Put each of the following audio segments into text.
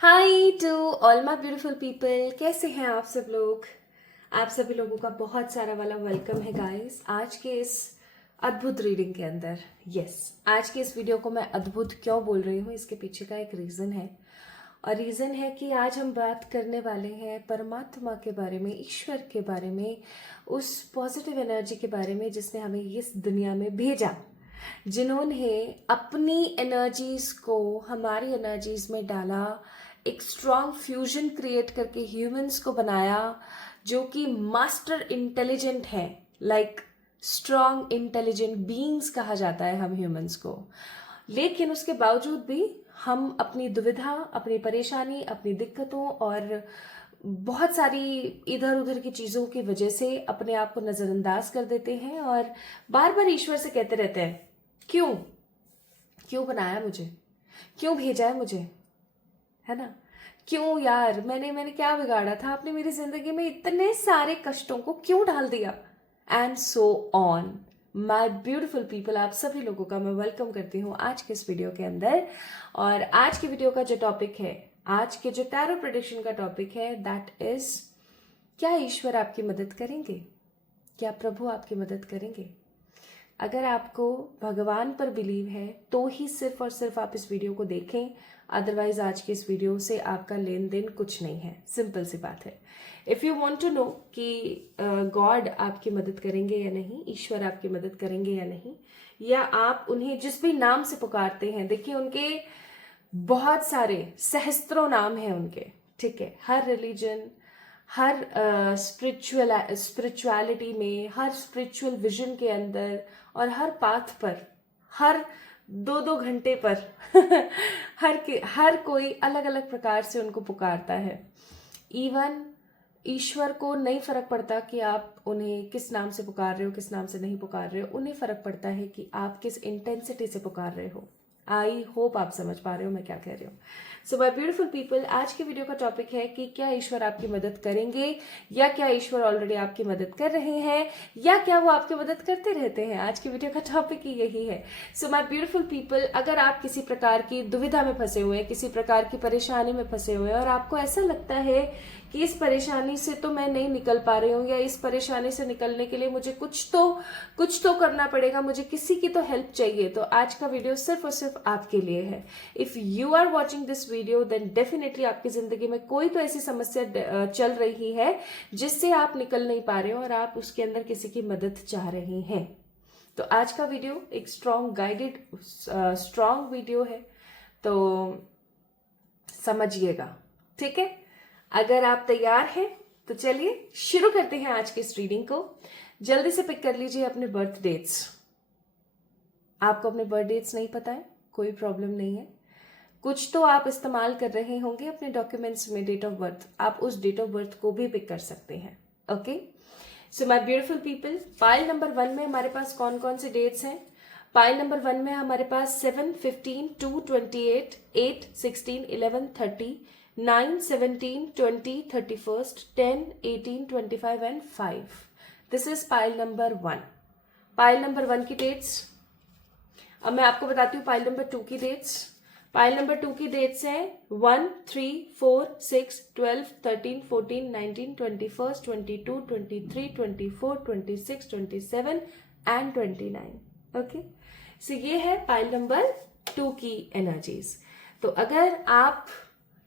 Hi to all my beautiful people, कैसे हैं आप सब लोग। आप सभी लोगों का बहुत सारा वाला वेलकम है गाइस आज के इस अद्भुत रीडिंग के अंदर। आज के इस वीडियो को मैं अद्भुत क्यों बोल रही हूँ, इसके पीछे का एक रीज़न है। और रीज़न है कि आज हम बात करने वाले हैं परमात्मा के बारे में, ईश्वर के बारे में, उस पॉजिटिव एनर्जी के बारे में जिसने हमें इस दुनिया में भेजा, जिन्होंने अपनी एनर्जीज को हमारी एनर्जीज में डाला, एक स्ट्रॉन्ग फ्यूजन क्रिएट करके ह्यूमंस को बनाया जो कि मास्टर इंटेलिजेंट है। लाइक स्ट्रॉन्ग इंटेलिजेंट बीइंग्स कहा जाता है हम ह्यूमंस को। लेकिन उसके बावजूद भी हम अपनी दुविधा, अपनी परेशानी, अपनी दिक्कतों और बहुत सारी इधर उधर की चीज़ों की वजह से अपने आप को नज़रअंदाज कर देते हैं और बार बार ईश्वर से कहते रहते हैं, क्यों क्यों बनाया मुझे, क्यों भेजा है मुझे, है ना। क्यों यार, मैंने क्या बिगाड़ा था, आपने मेरी जिंदगी में इतने सारे कष्टों को क्यों डाल दिया, and so on. My beautiful people, आप सभी लोगों का मैं वेलकम करती हूँ आज के इस वीडियो के अंदर। और आज के वीडियो का जो टॉपिक है, आज के जो टैरो प्रेडिक्शन का टॉपिक है, दैट इज क्या ईश्वर आपकी मदद करेंगे, क्या प्रभु आपकी मदद करेंगे। अगर आपको भगवान पर बिलीव है तो ही सिर्फ और सिर्फ आप इस वीडियो को देखें, अदरवाइज आज के इस वीडियो से आपका लेन देन कुछ नहीं है। सिंपल सी बात है। If you want to know कि गॉड आपकी मदद करेंगे या नहीं, ईश्वर आपकी मदद करेंगे या नहीं, या आप उन्हें जिस भी नाम से पुकारते हैं, देखिए उनके बहुत सारे सहस्त्रों नाम हैं उनके, ठीक है। हर रिलीजन, हर स्पिरिचुअलिटी में, हर स्पिरिचुअल विजन के अंदर और हर पाथ पर, हर 2-2 घंटे पर हर कोई अलग अलग प्रकार से उनको पुकारता है। इवन ईश्वर को नहीं फर्क पड़ता कि आप उन्हें किस नाम से पुकार रहे हो, किस नाम से नहीं पुकार रहे हो। उन्हें फर्क पड़ता है कि आप किस इंटेंसिटी से पुकार रहे हो। आई होप आप समझ पा रहे हो मैं क्या कह रही हूँ। सो माय ब्यूटीफुल पीपल, आज के वीडियो का टॉपिक है कि क्या ईश्वर आपकी मदद करेंगे, या क्या ईश्वर ऑलरेडी आपकी मदद कर रहे हैं, या क्या वो आपकी मदद करते रहते हैं। आज के वीडियो का टॉपिक ही यही है। सो माय ब्यूटीफुल पीपल, अगर आप किसी प्रकार की दुविधा में फंसे हुए हैं, किसी प्रकार की परेशानी में फंसे हुए हैं और आपको ऐसा लगता है कि इस परेशानी से तो मैं नहीं निकल पा रही हूँ, या इस परेशानी से निकलने के लिए मुझे कुछ तो करना पड़ेगा, मुझे किसी की तो हेल्प चाहिए, तो आज का वीडियो सिर्फ और सिर्फ आपके लिए है। If you are watching this video then definitely आपकी जिंदगी में कोई तो ऐसी समस्या चल रही है जिससे आप निकल नहीं पा रहे हो और आप उसके अंदर किसी की मदद चाह रहे हैं। तो आज का वीडियो एक स्ट्रॉन्ग वीडियो है, तो समझिएगा, ठीक है। अगर आप तैयार हैं तो चलिए शुरू करते हैं आज की इस रीडिंग को। जल्दी से पिक कर लीजिए अपने बर्थ डेट्स। आपको अपने बर्थ डेट्स नहीं पता है, कोई प्रॉब्लम नहीं है। कुछ तो आप इस्तेमाल कर रहे होंगे अपने डॉक्यूमेंट्स में डेट ऑफ बर्थ, आप उस डेट ऑफ बर्थ को भी पिक कर सकते हैं। Okay, so my beautiful people, pile number 1 में हमारे पास कौन कौन से डेट्स हैं। पाइल नंबर 1 में हमारे पास 7, 15, 2, 28, 8, 16, 11, 30, 9, 17, 20, 31st, 10, 18, 25 and 5। This is pile number 1। Pile number 1 की डेट्स अब मैं आपको बताती हूँ। पाइल नंबर 2 की डेट्स, पाइल नंबर 2 की डेट्स हैं 1, 3, 4, 6, 12, 13, 14, 19, 21st, 22, 23, 24, 26, 27 एंड 29। ओके, सो ये है पाइल नंबर 2 की एनर्जीज। तो अगर आप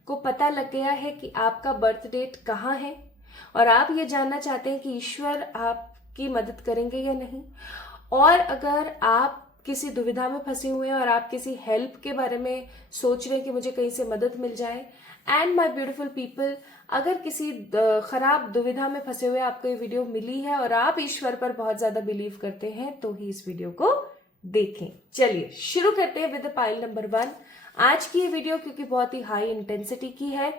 को पता लग गया है कि आपका बर्थ डेट कहाँ है और आप ये जानना चाहते हैं कि ईश्वर आपकी मदद करेंगे या नहीं, और अगर आप किसी दुविधा में फंसे हुए हैं और आप किसी हेल्प के बारे में सोच रहे हैं कि मुझे कहीं से मदद मिल जाए, एंड माय ब्यूटीफुल पीपल, अगर किसी खराब दुविधा में फंसे हुए आपको ये वीडियो मिली है और आप ईश्वर पर बहुत ज्यादा बिलीव करते हैं, तो ही इस वीडियो को देखें। चलिए शुरू करते हैं विद पाइल नंबर 1। आज की ये वीडियो क्योंकि बहुत ही हाई इंटेंसिटी की है,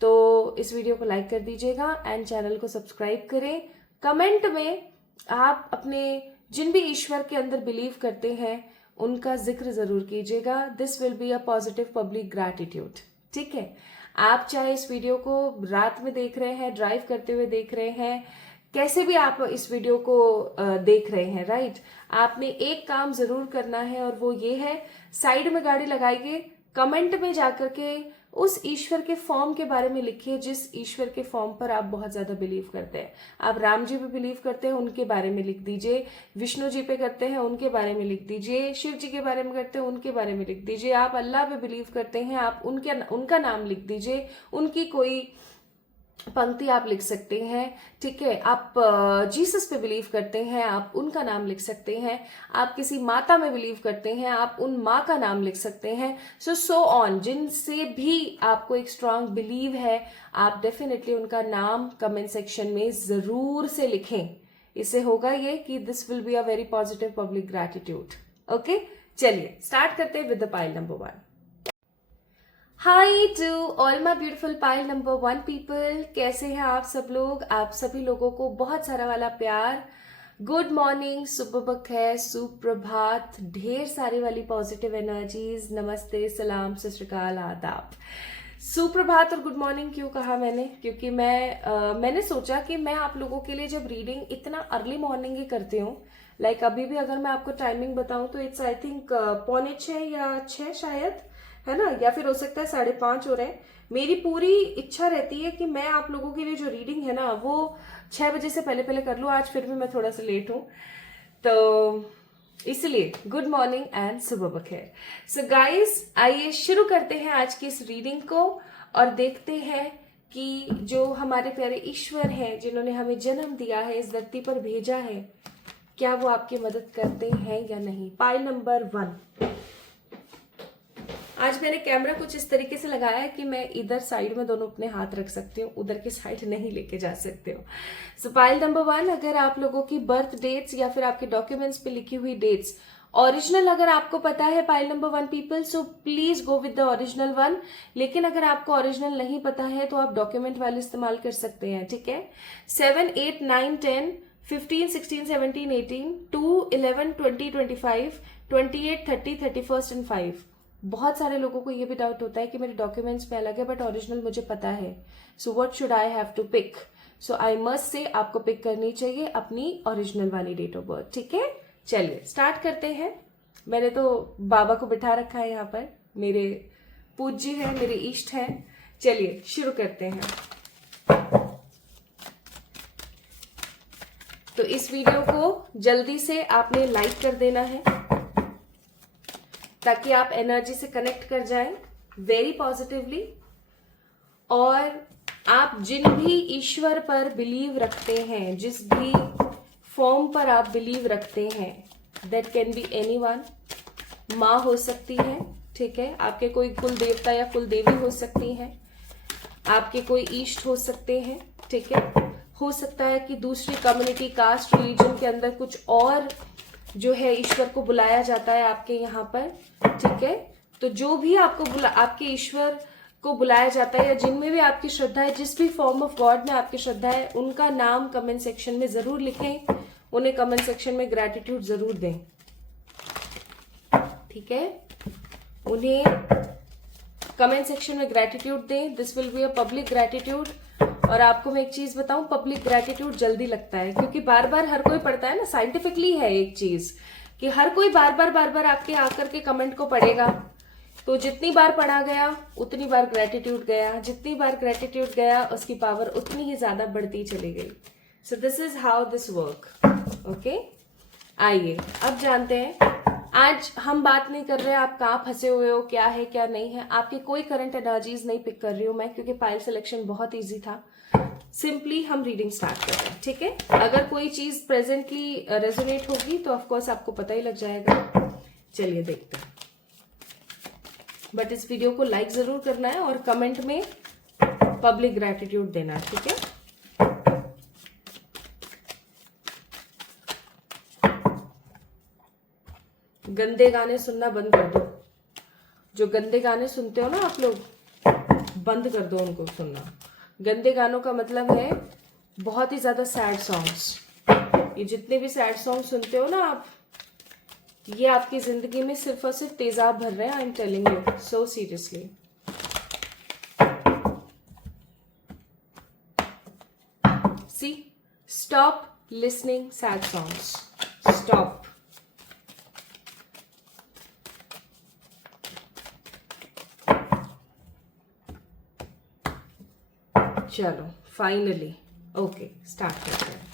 तो इस वीडियो को लाइक कर दीजिएगा एंड चैनल को सब्सक्राइब करें। कमेंट में आप अपने जिन भी ईश्वर के अंदर बिलीव करते हैं उनका जिक्र जरूर कीजिएगा। This will be a positive public gratitude, ठीक है। आप चाहे इस वीडियो को रात में देख रहे हैं, ड्राइव करते हुए देख रहे हैं, कैसे भी आप इस वीडियो को देख रहे हैं, राइट, आपने एक काम जरूर करना है और वो ये है, साइड में गाड़ी लगाइए, कमेंट में जाकर के उस ईश्वर के फॉर्म के बारे में लिखिए जिस ईश्वर के फॉर्म पर आप बहुत ज्यादा बिलीव करते हैं। आप राम जी पे बिलीव करते हैं, उनके बारे में लिख दीजिए। विष्णु जी पे करते हैं, उनके बारे में लिख दीजिए। शिव जी के बारे में करते हैं, उनके बारे में लिख दीजिए। आप अल्लाह पे बिलीव करते हैं, आप उनका नाम लिख दीजिए। उनकी कोई पंक्ति आप लिख सकते हैं, ठीक है। आप जीसस पे बिलीव करते हैं, आप उनका नाम लिख सकते हैं। आप किसी माता में बिलीव करते हैं, आप उन माँ का नाम लिख सकते हैं। सो ऑन, जिनसे भी आपको एक स्ट्रांग बिलीव है, आप डेफिनेटली उनका नाम कमेंट सेक्शन में जरूर से लिखें। इससे होगा ये कि this will be a very positive public gratitude. Okay, चलिए स्टार्ट करते हैं with the pile number 1। Hi to all my beautiful pile number 1 people, कैसे हैं आप सब लोग। आप सभी लोगों को बहुत सारा वाला प्यार, गुड मॉर्निंग, सुबह खैर, सुप्रभात, ढेर सारी वाली पॉजिटिव एनर्जीज, नमस्ते, सलाम, सत श्री अकाल, आदाब। सुप्रभात और गुड मॉर्निंग क्यों कहा मैंने, क्योंकि मैंने सोचा कि मैं आप लोगों के लिए जब रीडिंग इतना अर्ली मॉर्निंग ही करती हूँ, लाइक अभी भी अगर मैं आपको टाइमिंग बताऊं तो इट्स आई थिंक 5:45 या 6 शायद, है ना, या फिर हो सकता है 5:30 हो रहे हैं। मेरी पूरी इच्छा रहती है कि मैं आप लोगों के लिए जो रीडिंग है ना वो 6 बजे से पहले पहले कर लूँ। आज फिर भी मैं थोड़ा सा लेट हूँ, तो इसलिए गुड मॉर्निंग एंड सुबह बखैर। सो गाइस, आइए शुरू करते हैं आज की इस रीडिंग को और देखते हैं कि जो हमारे प्यारे ईश्वर हैं, जिन्होंने हमें जन्म दिया है, इस धरती पर भेजा है, क्या वो आपकी मदद करते हैं या नहीं। Pile number 1। आज मैंने कैमरा कुछ इस तरीके से लगाया है कि मैं इधर साइड में दोनों अपने हाथ रख सकती हूँ, उधर की साइड नहीं लेके जा सकते हो। सो पाइल नंबर 1, अगर आप लोगों की बर्थ डेट्स या फिर आपके डॉक्यूमेंट्स पे लिखी हुई डेट्स ओरिजिनल अगर आपको पता है pile number 1 people, so please go with the original 1। लेकिन अगर आपको ओरिजिनल नहीं पता है तो आप डॉक्यूमेंट वाले इस्तेमाल कर सकते हैं, ठीक है। 7, 8, 9, 10, 15, 16, 17, 18, 2, 11, 20, 25, 28, 30, 31 एंड 5। बहुत सारे लोगों को ये भी डाउट होता है कि मेरे डॉक्यूमेंट्स में अलग है बट ओरिजिनल मुझे पता है, so what should I have to pick. So I must say आपको पिक करनी चाहिए अपनी ओरिजिनल वाली डेट ऑफ बर्थ, ठीक है। चलिए स्टार्ट करते हैं। मैंने तो बाबा को बिठा रखा है यहाँ पर, मेरे पूज्य है, मेरे इष्ट है। चलिए शुरू करते हैं। तो इस वीडियो को जल्दी से आपने लाइक कर देना है ताकि आप एनर्जी से कनेक्ट कर जाएं वेरी पॉजिटिवली। और आप जिन भी ईश्वर पर बिलीव रखते हैं, जिस भी फॉर्म पर आप बिलीव रखते हैं, दैट कैन बी एनीवन। माँ हो सकती है, ठीक है, आपके कोई कुल देवता या कुल देवी हो सकती हैं, आपके कोई इष्ट हो सकते हैं, ठीक है। हो सकता है कि दूसरी कम्युनिटी, कास्ट, रिलीजन के अंदर कुछ और जो है ईश्वर को बुलाया जाता है आपके यहाँ पर, ठीक है। तो जो भी आपके ईश्वर को बुलाया जाता है या जिनमें भी आपकी श्रद्धा है, जिस भी फॉर्म ऑफ गॉड में आपकी श्रद्धा है, उनका नाम कमेंट सेक्शन में जरूर लिखें, उन्हें कमेंट सेक्शन में ग्रैटिट्यूड जरूर दें, ठीक है। उन्हें कमेंट सेक्शन में ग्रैटिट्यूड दें। This will be a public gratitude. और आपको मैं एक चीज बताऊं, पब्लिक ग्रैटिट्यूड जल्दी लगता है क्योंकि बार बार हर कोई पढ़ता है ना, साइंटिफिकली है एक चीज कि हर कोई बार बार आपके आकर के कमेंट को पढ़ेगा, तो जितनी बार पढ़ा गया उतनी बार ग्रैटिट्यूड गया, जितनी बार ग्रैटिट्यूड गया उसकी पावर उतनी ही ज्यादा बढ़ती चली गई। So this is how this work, okay. आइए अब जानते हैं। आज हम बात नहीं कर रहे हैं आप कहाँ फंसे हुए हो, क्या है क्या नहीं है, आपकी कोई करंट एनर्जीज नहीं पिक कर रही हूं मैं, क्योंकि पाइल सिलेक्शन बहुत इजी था। सिंपली हम रीडिंग स्टार्ट कर रहे हैं, ठीक है। अगर कोई चीज प्रेजेंटली रेजोनेट होगी तो ऑफकोर्स आपको पता ही लग जाएगा। चलिए देखते हैं, बट इस वीडियो को लाइक जरूर करना है और कमेंट में पब्लिक ग्रैटिट्यूड देना है, ठीक है। गंदे गाने सुनना बंद कर दो। जो गंदे गाने सुनते हो ना आप लोग, बंद कर दो उनको सुनना। गंदे गानों का मतलब है बहुत ही ज्यादा सैड सॉन्ग्स। ये जितने भी सैड सॉन्ग सुनते हो ना आप, ये आपकी जिंदगी में सिर्फ और सिर्फ तेजाब भर रहे हैं। I am telling you so seriously. See, stop listening sad songs, stop. चलो फाइनली ओके स्टार्ट करते हैं।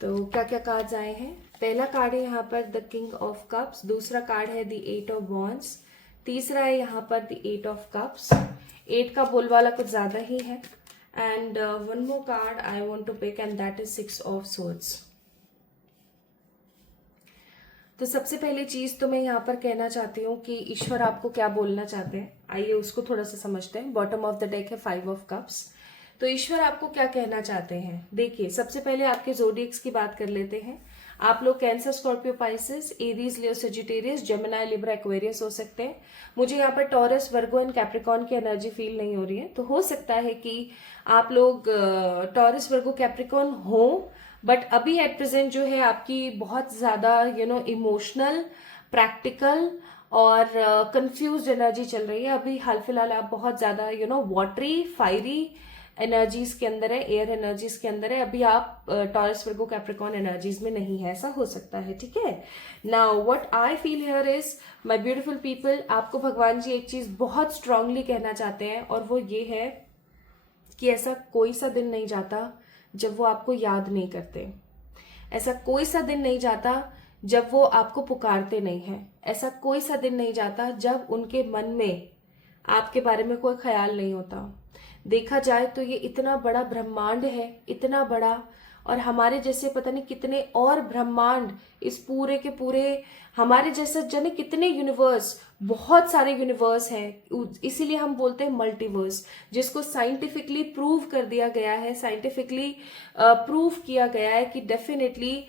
तो क्या क्या कार्ड्स आए हैं? पहला कार्ड है यहाँ पर द किंग ऑफ कप्स, दूसरा कार्ड है द एट ऑफ वॉन्ड्स, तीसरा है यहाँ पर द एट ऑफ कप्स। 8 का बोलवाला कुछ ज्यादा ही है। And one more card I want to pick and that is 6 of swords. तो सबसे पहली चीज तो मैं यहाँ पर कहना चाहती हूँ कि ईश्वर आपको क्या बोलना चाहते हैं, आइए उसको थोड़ा सा समझते हैं। बॉटम ऑफ द डेक है 5 ऑफ कप्स। तो ईश्वर आपको क्या कहना चाहते हैं? देखिए, सबसे पहले आपके ज़ोडिएक्स की बात कर लेते हैं। आप लोग कैंसर, स्कॉर्पियो, पाइसेस, एरीज, लियो, सजिटेरियस, जेमिनी, लिब्रा, एक्वेरियस हो सकते हैं। मुझे यहाँ पर टॉरस, वर्गो एंड कैप्रिकॉन की एनर्जी फील नहीं हो रही है। तो हो सकता है कि आप लोग टॉरस, वर्गो, कैप्रिकॉन हो, बट अभी एट प्रेजेंट जो है आपकी बहुत ज्यादा इमोशनल, प्रैक्टिकल और कंफ्यूज्ड एनर्जी चल रही है। अभी हाल फिलहाल आप बहुत ज्यादा वाटरी, फायरी एनर्जीज के अंदर है, एयर एनर्जीज के अंदर है। अभी आप टॉरस, वर्गो, कैप्रिकॉन एनर्जीज में नहीं है, ऐसा हो सकता है। ठीक है, now what I feel here is my beautiful people, आपको भगवान जी एक चीज बहुत स्ट्रांगली कहना चाहते हैं, और वो ये है कि ऐसा कोई सा दिन नहीं जाता जब वो आपको याद नहीं करते। ऐसा कोई सा दिन नहीं जाता जब वो आपको पुकारते नहीं हैं। ऐसा कोई सा दिन नहीं जाता जब उनके मन में आपके बारे में कोई ख्याल नहीं होता। देखा जाए तो ये इतना बड़ा ब्रह्मांड है, इतना बड़ा, और हमारे जैसे पता नहीं कितने और ब्रह्मांड इस पूरे के पूरे, हमारे जैसे जाने कितने यूनिवर्स, बहुत सारे यूनिवर्स हैं। इसीलिए हम बोलते हैं मल्टीवर्स, जिसको साइंटिफिकली प्रूव कर दिया गया है, साइंटिफिकली प्रूव किया गया है कि डेफिनेटली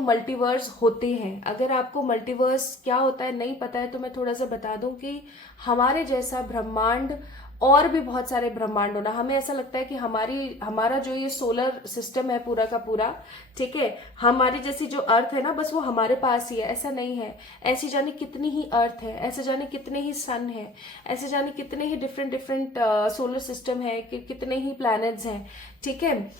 मल्टीवर्स होते हैं। अगर आपको मल्टीवर्स क्या होता है नहीं पता है तो मैं थोड़ा सा बता दूं कि हमारे जैसा ब्रह्मांड और भी बहुत सारे ब्रह्मांड होना, हमें ऐसा लगता है कि हमारा जो ये सोलर सिस्टम है पूरा का पूरा, ठीक है, हमारी जैसी जो अर्थ है ना, बस वो हमारे पास ही है, ऐसा नहीं है। ऐसी जाने कितनी ही अर्थ है, ऐसे जाने कितने ही सन है, ऐसे जाने कितने ही डिफरेंट सोलर सिस्टम है, कितने ही प्लैनेट्स हैं। ठीक है,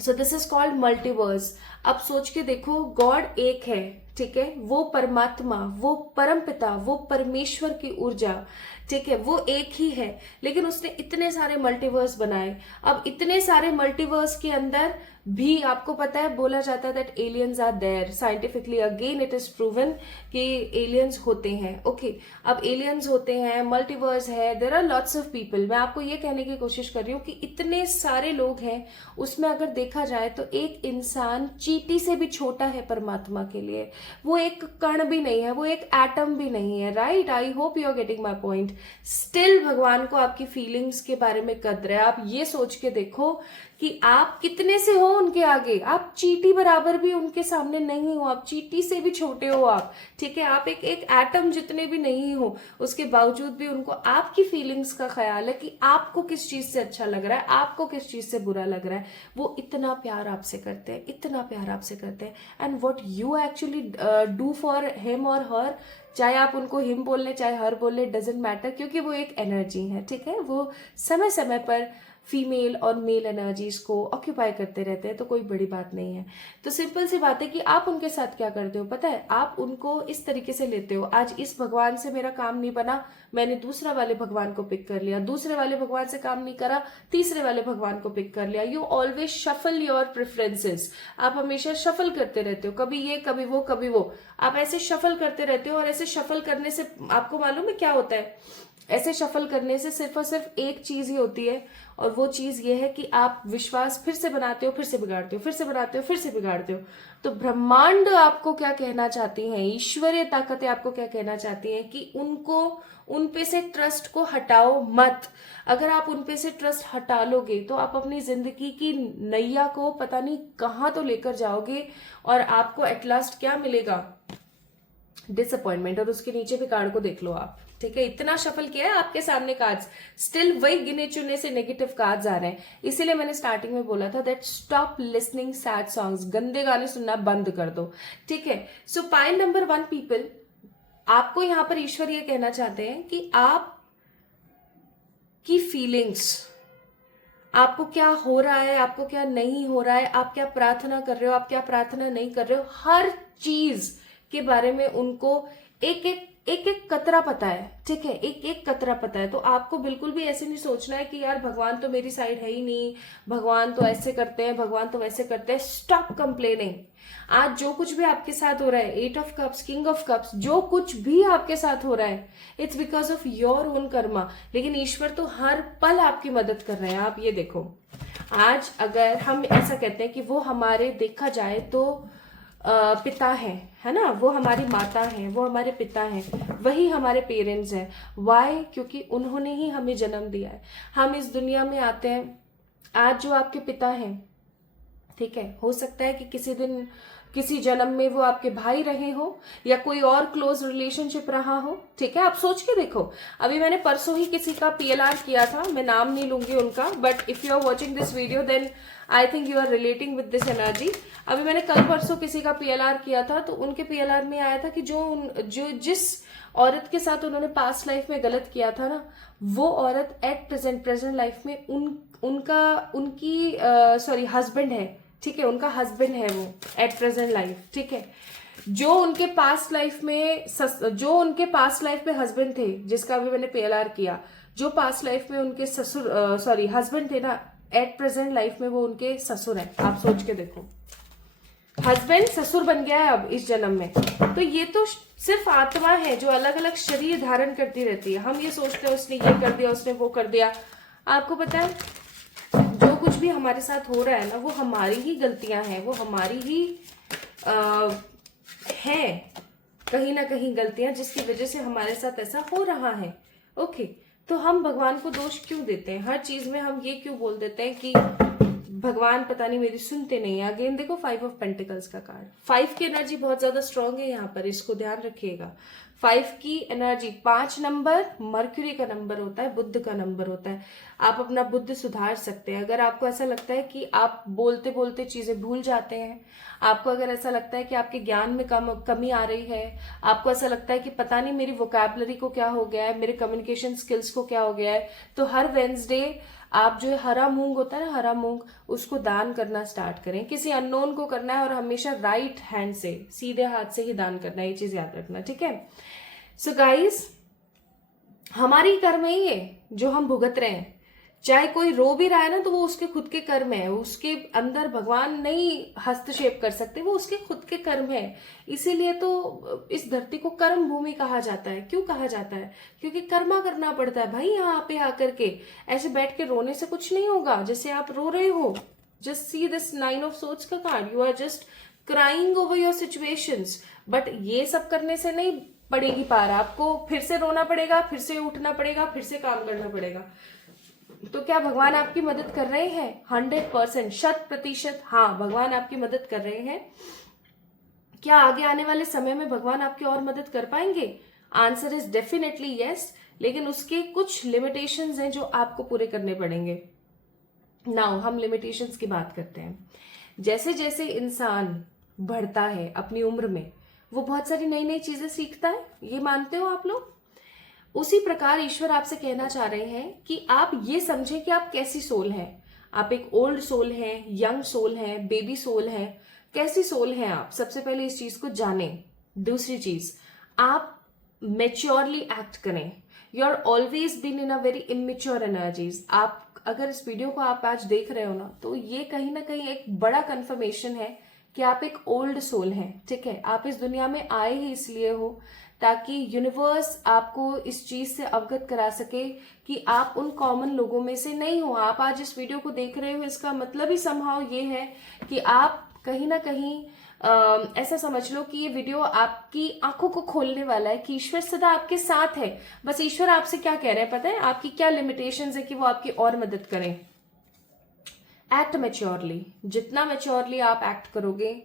so this is called multiverse. अब सोच के देखो, गॉड एक है, ठीक है, वो परमात्मा, वो परम पिता, वो परमेश्वर की ऊर्जा, ठीक है, वो एक ही है, लेकिन उसने इतने सारे मल्टीवर्स बनाए। अब इतने सारे मल्टीवर्स के अंदर भी आपको पता है, बोला जाता है that aliens are there. Scientifically again it is proven कि एलियंस होते हैं। ओके, अब एलियंस होते हैं, मल्टीवर्स है, there are lots of people. मैं आपको ये कहने की कोशिश कर रही हूँ कि इतने सारे लोग हैं, उसमें अगर देखा जाए तो एक इंसान चींटी से भी छोटा है परमात्मा के लिए। वो एक कण भी नहीं है, वो एक एटम भी नहीं है। Right, I hope you are getting my point. Still भगवान को आपकी फीलिंग्स के बारे में कद्र है। आप ये सोच के देखो कि आप कितने से हो उनके आगे, आप चींटी बराबर भी उनके सामने नहीं हो, आप चींटी से भी छोटे हो आप, ठीक है, आप एक एटम जितने भी नहीं हो, उसके बावजूद भी उनको आपकी फीलिंग्स का ख्याल है कि आपको किस चीज से अच्छा लग रहा है, आपको किस चीज से बुरा लग रहा है। वो इतना प्यार आपसे करते हैं, इतना प्यार आपसे करते हैं। And what you actually do for him और हर, चाहे आप उनको हिम बोल ले चाहे हर बोल ले, डजेंट मैटर, क्योंकि वो एक एनर्जी है। ठीक है, वो समय समय पर फीमेल और मेल एनर्जीज को ऑक्यूपाई करते रहते हैं, तो कोई बड़ी बात नहीं है। तो सिंपल सी बात है कि आप उनके साथ क्या करते हो पता है, आप उनको इस तरीके से लेते हो, आज इस भगवान से मेरा काम नहीं बना, मैंने दूसरा वाले भगवान को पिक कर लिया, दूसरे वाले भगवान से काम नहीं करा, तीसरे वाले भगवान को पिक कर लिया। You always shuffle your preferences, आप हमेशा शफल करते रहते हो, कभी ये कभी वो कभी वो, आप ऐसे शफल करते रहते हो। और ऐसे शफल करने से आपको मालूम है क्या होता है, ऐसे शफल करने से सिर्फ और सिर्फ एक चीज ही होती है, और वो चीज ये है कि आप विश्वास फिर से बनाते हो, फिर से बिगाड़ते हो, फिर से बनाते हो, फिर से बिगाड़ते हो। तो ब्रह्मांड आपको क्या कहना चाहती हैं, ईश्वरीय ताकतें आपको क्या कहना चाहती हैं कि उन पे से ट्रस्ट को हटाओ मत। अगर आप उन पे से ट्रस्ट हटा लोगे तो आप अपनी जिंदगी की नैया को पता नहीं कहां तो लेकर जाओगे, और आपको एट लास्ट क्या मिलेगा, डिसअपॉइंटमेंट। और उसके नीचे भी कार्ड को देख लो आप, ठीक है, इतना शफल किया है आपके सामने कार्ड्स, स्टिल वही गिने चुने से नेगेटिव कार्ड्स आ रहे हैं। इसीलिए मैंने स्टार्टिंग में बोला था that stop listening sad songs, गंदे गाने सुनना बंद कर दो। ठीक है, सो पाइल नंबर 1 पीपल, आपको यहां पर ईश्वर ये कहना चाहते हैं कि आप की फीलिंग्स, आपको क्या हो रहा है, आपको क्या नहीं हो रहा है, आप क्या प्रार्थना कर रहे हो, आप क्या प्रार्थना नहीं कर रहे हो, हर चीज के बारे में उनको एक एक कतरा पता है, ठीक है, एक एक कतरा पता है। तो आपको बिल्कुल भी ऐसे नहीं सोचना है कि यार भगवान तो मेरी साइड है ही नहीं, भगवान तो ऐसे करते हैं, भगवान तो वैसे करते हैं। Stop complaining. आज जो कुछ भी आपके साथ हो रहा है, 8 of cups, king of cups, जो कुछ भी आपके साथ हो रहा है, it's because of your own Karma. लेकिन ईश्वर तो हर पल आपकी मदद कर रहे हैं। आप ये देखो, आज अगर हम ऐसा कहते हैं कि वो हमारे, देखा जाए तो पिता है ना, वो हमारी माता है, वो हमारे पिता हैं, वही हमारे पेरेंट्स हैं। वाई? क्योंकि उन्होंने ही हमें जन्म दिया है, हम इस दुनिया में आते हैं। आज जो आपके पिता हैं, ठीक है, हो सकता है कि किसी दिन, किसी जन्म में वो आपके भाई रहे हो या कोई और क्लोज रिलेशनशिप रहा हो, ठीक है। आप सोच के देखो, अभी मैंने परसों ही किसी का पीएलआर किया था, मैं नाम नहीं लूंगी उनका, but if you are watching this video then I think you are relating with this energy. अभी मैंने कल परसों किसी का पीएलआर किया था, तो उनके पीएलआर में आया था कि जो जिस औरत के साथ उन्होंने पास्ट लाइफ में गलत किया था ना, वो औरत एट प्रेजेंट लाइफ में उनकी हस्बैंड है, ठीक है, उनका हस्बैंड है वो एट प्रेजेंट लाइफ, ठीक है। जो उनके पास्ट लाइफ में हस्बैंड थे, जिसका अभी मैंने पीएलआर किया, जो पास्ट लाइफ में उनके हस्बैंड थे ना, एट प्रेजेंट लाइफ में वो उनके ससुर है। आप सोच के देखो, हस्बैंड ससुर बन गया है अब इस जन्म में। तो ये तो सिर्फ आत्मा है जो अलग अलग शरीर धारण करती रहती है। हम ये सोचते हैं उसने ये कर दिया, उसने वो कर दिया। आपको पता है, जो कुछ भी हमारे साथ हो रहा है ना, वो हमारी ही गलतियां हैं, वो हमारी ही हैं, कहीं ना कहीं गलतियां, जिसकी वजह से हमारे साथ ऐसा हो रहा है। ओके, तो हम भगवान को दोष क्यों देते हैं? हर चीज में हम ये क्यों बोल देते हैं कि भगवान पता नहीं मेरी सुनते नहीं है। अगेन देखो, 5 ऑफ पेंटिकल्स का कार्ड, 5 की एनर्जी बहुत ज्यादा स्ट्रांग है यहाँ पर, इसको ध्यान रखिएगा। 5 की एनर्जी, 5 नंबर मर्क्यूरी का नंबर होता है, बुध का नंबर होता है। आप अपना बुद्ध सुधार सकते हैं। अगर आपको ऐसा लगता है कि आप बोलते बोलते चीजें भूल जाते हैं, आपको अगर ऐसा लगता है कि आपके ज्ञान में कमी आ रही है, आपको ऐसा लगता है कि पता नहीं मेरी वोकैबुलरी को क्या हो गया है, मेरे कम्युनिकेशन स्किल्स को क्या हो गया है, तो हर वेंसडे आप जो हरा मूंग होता है ना, हरा मूंग, उसको दान करना स्टार्ट करें। किसी अननोन को करना है और हमेशा राइट हैंड से, सीधे हाथ से ही दान करना है, ये चीज याद रखना, ठीक है। सो गाइस, हमारी कर्म है ये जो हम भुगत रहे हैं। चाहे कोई रो भी रहा है ना, तो वो उसके खुद के कर्म है, उसके अंदर भगवान नहीं हस्तक्षेप कर सकते, वो उसके खुद के कर्म है। इसीलिए तो इस धरती को कर्म भूमि कहा जाता है। क्यों कहा जाता है? क्योंकि कर्मा करना पड़ता है भाई। यहाँ पे आकर के ऐसे बैठ के रोने से कुछ नहीं होगा। जैसे आप रो रहे हो, just see this 9 of swords का card, you are just crying over your situations. But ये सब करने से नहीं पड़ेगी पार, आपको फिर से रोना पड़ेगा, फिर से उठना पड़ेगा, फिर से काम करना पड़ेगा। तो क्या भगवान आपकी मदद कर रहे हैं? 100%, 100%, हाँ, भगवान आपकी मदद कर रहे हैं। क्या आगे आने वाले समय में भगवान आपकी और मदद कर पाएंगे? आंसर इज डेफिनेटली यस, लेकिन उसके कुछ लिमिटेशंस हैं जो आपको पूरे करने पड़ेंगे। नाउ हम लिमिटेशंस की बात करते हैं। जैसे जैसे इंसान बढ़ता है अपनी उम्र में, वो बहुत सारी नई नई चीजें सीखता है। ये मानते हो आप लोग? उसी प्रकार ईश्वर आपसे कहना चाह रहे हैं कि आप ये समझें कि आप कैसी सोल हैं। आप एक ओल्ड सोल हैं, यंग सोल हैं, बेबी सोल हैं, कैसी सोल हैं आप? सबसे पहले इस चीज को जानें। दूसरी चीज, आप मेच्योरली एक्ट करें। You are always been in a very immature energies. आप अगर इस वीडियो को आप आज देख रहे हो ना, तो ये कहीं ना कहीं एक बड़ा कंफर्मेशन है कि आप एक ओल्ड सोल हैं, ठीक है। आप इस दुनिया में आए ही इसलिए हो ताकि यूनिवर्स आपको इस चीज से अवगत करा सके कि आप उन कॉमन लोगों में से नहीं हो। आप आज इस वीडियो को देख रहे हो, इसका मतलब ही समहाउ ये है कि आप कहीं ना कहीं ऐसा समझ लो कि ये वीडियो आपकी आंखों को खोलने वाला है कि ईश्वर सदा आपके साथ है। बस ईश्वर आपसे क्या कह रहे हैं पता है? आपकी क्या लिमिटेशंस है कि वो आपकी और मदद करें। Act maturely. जितना मैच्योरली आप एक्ट करोगे,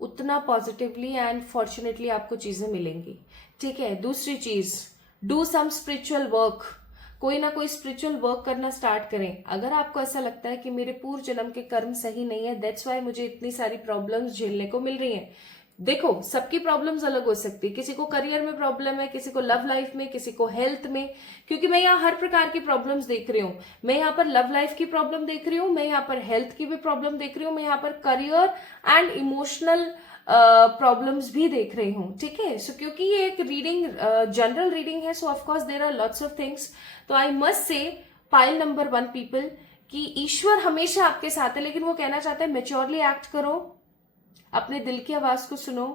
उतना पॉजिटिवली एंड फॉर्चुनेटली आपको चीजें मिलेंगी, ठीक है। दूसरी चीज, डू सम स्पिरिचुअल वर्क। कोई ना कोई स्पिरिचुअल वर्क करना स्टार्ट करें। अगर आपको ऐसा लगता है कि मेरे पूर्व जन्म के कर्म सही नहीं है, दैट्स वाई मुझे इतनी सारी प्रॉब्लम्स झेलने को मिल रही हैं। देखो, सबकी प्रॉब्लम्स अलग हो सकती है। किसी को करियर में प्रॉब्लम है, किसी को लव लाइफ में, किसी को हेल्थ में, क्योंकि मैं यहाँ हर प्रकार की प्रॉब्लम्स देख रही हूँ। मैं यहाँ पर लव लाइफ की प्रॉब्लम देख रही हूँ, मैं यहाँ पर हेल्थ की भी प्रॉब्लम देख रही हूँ, मैं यहाँ पर करियर एंड इमोशनल प्रॉब्लम्स भी देख रही हूँ, ठीक है। सो क्योंकि ये एक रीडिंग जनरल रीडिंग है, so of course there are lots of things. तो I must say pile number 1 people कि ईश्वर हमेशा आपके साथ है, लेकिन वो कहना चाहते हैं मेच्योरली एक्ट करो, अपने दिल की आवाज को सुनो,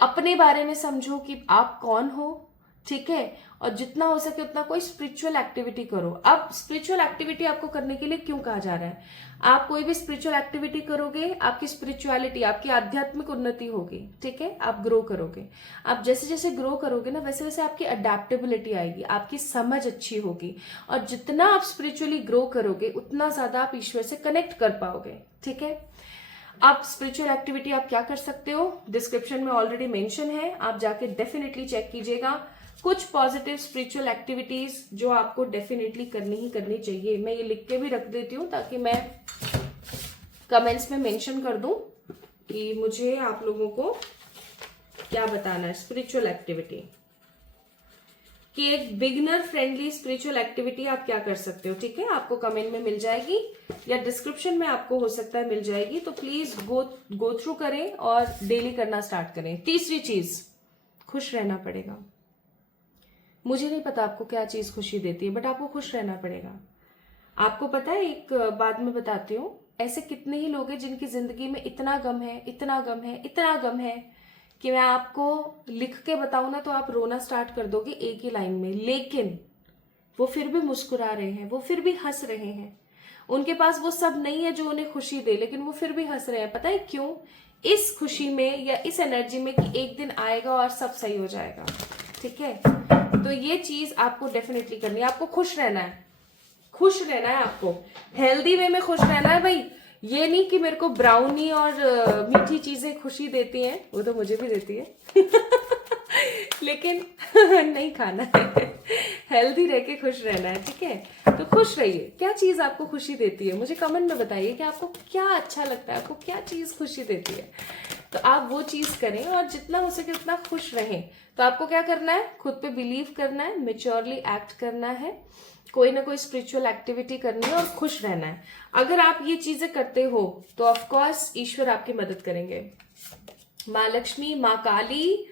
अपने बारे में समझो कि आप कौन हो, ठीक है। और जितना हो सके उतना कोई स्पिरिचुअल एक्टिविटी करो। अब स्पिरिचुअल एक्टिविटी आपको करने के लिए क्यों कहा जा रहा है? आप कोई भी स्पिरिचुअल एक्टिविटी करोगे, आपकी स्पिरिचुअलिटी, आपकी आध्यात्मिक उन्नति होगी, ठीक है। आप ग्रो करोगे। आप जैसे जैसे ग्रो करोगे ना, वैसे वैसे आपकी अडेप्टेबिलिटी आएगी, आपकी समझ अच्छी होगी, और जितना आप स्पिरिचुअली ग्रो करोगे उतना ज्यादा आप ईश्वर से कनेक्ट कर पाओगे, ठीक है। आप स्पिरिचुअल एक्टिविटी आप क्या कर सकते हो, डिस्क्रिप्शन में ऑलरेडी मेंशन है, आप जाके डेफिनेटली चेक कीजिएगा। कुछ पॉजिटिव स्पिरिचुअल एक्टिविटीज जो आपको डेफिनेटली करनी ही करनी चाहिए। मैं ये लिख के भी रख देती हूँ ताकि मैं कमेंट्स में मेंशन कर दूं कि मुझे आप लोगों को क्या बताना है। स्पिरिचुअल एक्टिविटी कि एक बिगिनर फ्रेंडली स्पिरिचुअल एक्टिविटी आप क्या कर सकते हो, ठीक है। आपको कमेंट में मिल जाएगी या डिस्क्रिप्शन में आपको हो सकता है मिल जाएगी, तो प्लीज गो थ्रू करें और डेली करना स्टार्ट करें। तीसरी चीज, खुश रहना पड़ेगा। मुझे नहीं पता आपको क्या चीज खुशी देती है, बट आपको खुश रहना पड़ेगा। आपको पता है, एक बात मैं बताती हूँ, ऐसे कितने ही लोग हैं जिनकी जिंदगी में इतना गम है, इतना गम है, इतना गम है कि मैं आपको लिख के बताऊं ना तो आप रोना स्टार्ट कर दोगे एक ही लाइन में, लेकिन वो फिर भी मुस्कुरा रहे हैं, वो फिर भी हंस रहे हैं। उनके पास वो सब नहीं है जो उन्हें खुशी दे, लेकिन वो फिर भी हंस रहे हैं। पता है क्यों? इस खुशी में या इस एनर्जी में कि एक दिन आएगा और सब सही हो जाएगा, ठीक है। तो ये चीज आपको डेफिनेटली करनी है। आपको खुश रहना है, खुश रहना है, आपको हेल्दी वे में खुश रहना है भाई। ये नहीं कि मेरे को ब्राउनी और मीठी चीजें खुशी देती हैं, वो तो मुझे भी देती है लेकिन नहीं खाना है, हेल्दी रह के खुश रहना है, ठीक है। तो खुश रहिए। क्या चीज आपको खुशी देती है मुझे कमेंट में बताइए कि आपको क्या अच्छा लगता है, आपको क्या चीज खुशी देती है, तो आप वो चीज करें और जितना हो सके उतना खुश रहें। तो आपको क्या करना है, खुद पे बिलीव करना है, मेच्योरली एक्ट करना है, कोई ना कोई स्पिरिचुअल एक्टिविटी करनी है और खुश रहना है। अगर आप ये चीजें करते हो तो ऑफ कोर्स ईश्वर आपकी मदद करेंगे। माँ लक्ष्मी, माँ काली,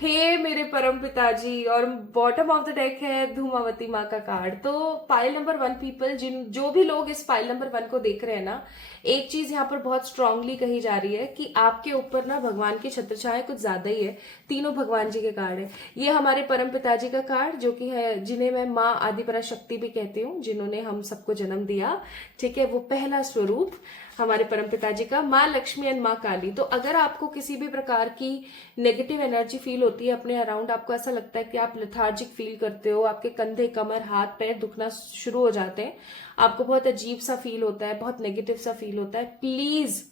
हे मेरे परम पिताजी। और बॉटम ऑफ द डेक है धूमावती माँ का कार्ड। तो पाइल नंबर 1 पीपल, जो भी लोग इस पाइल नंबर 1 को देख रहे हैं ना, एक चीज यहाँ पर बहुत स्ट्रांगली कही जा रही है कि आपके ऊपर ना भगवान की छत्र छाया कुछ ज्यादा ही है। तीनों भगवान जी के कार्ड है। ये हमारे परम पिताजी का कार्ड, जो कि है, जिन्हें मैं माँ आदिपराशक्ति भी कहती हूँ, जिन्होंने हम सबको जन्म दिया, ठीक है। वो पहला स्वरूप हमारे परम पिताजी का, माँ लक्ष्मी एंड माँ काली। तो अगर आपको किसी भी प्रकार की नेगेटिव एनर्जी फील होती है अपने अराउंड, आपको ऐसा लगता है कि आप लेथार्जिक फील करते हो, आपके कंधे, कमर, हाथ, पैर दुखना शुरू हो जाते हैं, आपको बहुत अजीब सा फील होता है, बहुत नेगेटिव सा फील होता है, प्लीज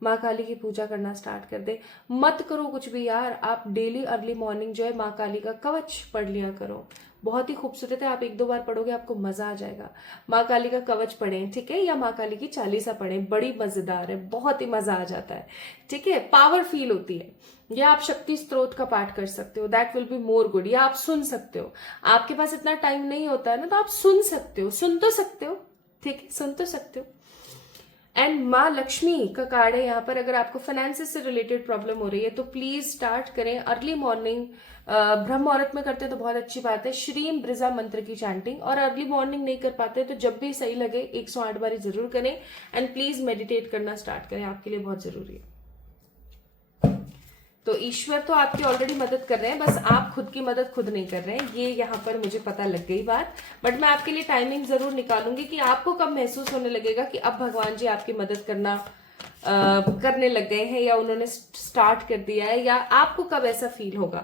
माँ काली की पूजा करना स्टार्ट कर दे। मत करो कुछ भी यार, आप डेली अर्ली मॉर्निंग जो है माँ काली का कवच पढ़ लिया करो। बहुत ही खूबसूरत है, आप 1-2 बार पढ़ोगे आपको मजा आ जाएगा। माँ काली का कवच पढ़ें, ठीक है, या माँ काली की चालीसा पढ़ें, बड़ी मजेदार है, बहुत ही मजा आ जाता है, ठीक है। पावर फील होती है। या आप शक्ति स्त्रोत का पाठ कर सकते हो, that will be more good. या आप सुन सकते हो, आपके पास इतना टाइम नहीं होता है ना, तो आप सुन सकते हो, सुन तो सकते हो, ठीक है, सुन तो सकते हो। एंड माँ लक्ष्मी का कार्ड है यहाँ पर। अगर आपको फाइनेंसेस से रिलेटेड प्रॉब्लम हो रही है तो प्लीज स्टार्ट करें अर्ली मॉर्निंग। ब्रह्म मुहूर्त में करते हैं तो बहुत अच्छी बात है, श्रीम ब्रिजा मंत्र की चैंटिंग। और अर्ली मॉर्निंग नहीं कर पाते तो जब भी सही लगे 108 बारी जरूर करें। एंड प्लीज मेडिटेट करना स्टार्ट करें, आपके लिए बहुत जरूरी है। तो ईश्वर तो आपकी ऑलरेडी मदद कर रहे हैं, बस आप खुद की मदद खुद नहीं कर रहे हैं, ये यहाँ पर मुझे पता लग गई बात। बट मैं आपके लिए टाइमिंग जरूर निकालूंगी कि आपको कब महसूस होने लगेगा कि अब भगवान जी आपकी मदद करने लग गए हैं, या उन्होंने स्टार्ट कर दिया है, या आपको कब ऐसा फील होगा।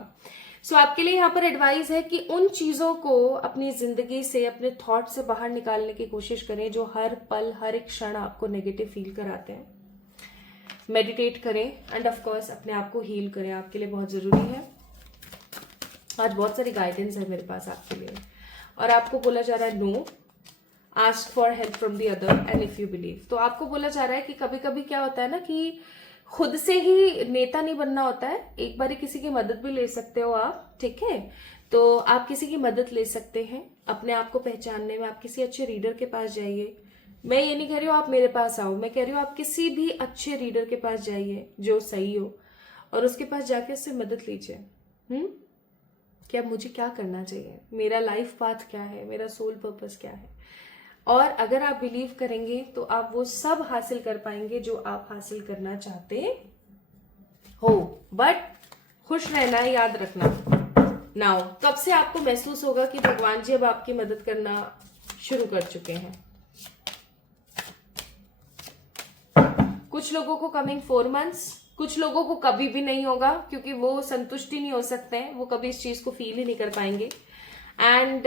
सो आपके लिए यहाँ पर एडवाइस है कि उन चीजों को अपनी जिंदगी से, अपने थॉट से बाहर निकालने की कोशिश करें जो हर पल, हर एक क्षण आपको नेगेटिव फील कराते हैं। मेडिटेट करें एंड ऑफ कोर्स अपने आप को हील करें, आपके लिए बहुत जरूरी है। आज बहुत सारी गाइडेंस है मेरे पास आपके लिए। और आपको बोला जा रहा है no, ask for help from the other end if you believe. तो आपको बोला जा रहा है कि कभी कभी क्या होता है ना कि खुद से ही नेता नहीं बनना होता है, एक बार किसी की मदद भी ले सकते हो आप, ठीक है। तो आप किसी की मदद ले सकते हैं अपने आप को पहचानने में। आप किसी अच्छे रीडर के पास जाइए, मैं ये नहीं कह रही हूँ आप मेरे पास आओ, मैं कह रही हूँ आप किसी भी अच्छे रीडर के पास जाइए जो सही हो, और उसके पास जाके उससे मदद लीजिए। कि अब मुझे क्या करना चाहिए, मेरा लाइफ पाथ क्या है, मेरा सोल पर्पस क्या है। और अगर आप बिलीव करेंगे तो आप वो सब हासिल कर पाएंगे जो आप हासिल करना चाहते हो। बट खुश रहना है, याद रखना। नाउ कब से आपको महसूस होगा कि भगवान जी अब आपकी मदद करना शुरू कर चुके हैं? कुछ लोगों को कमिंग 4 months, कुछ लोगों को कभी भी नहीं होगा, क्योंकि वो संतुष्ट ही नहीं हो सकते हैं, वो कभी इस चीज को फील ही नहीं कर पाएंगे। एंड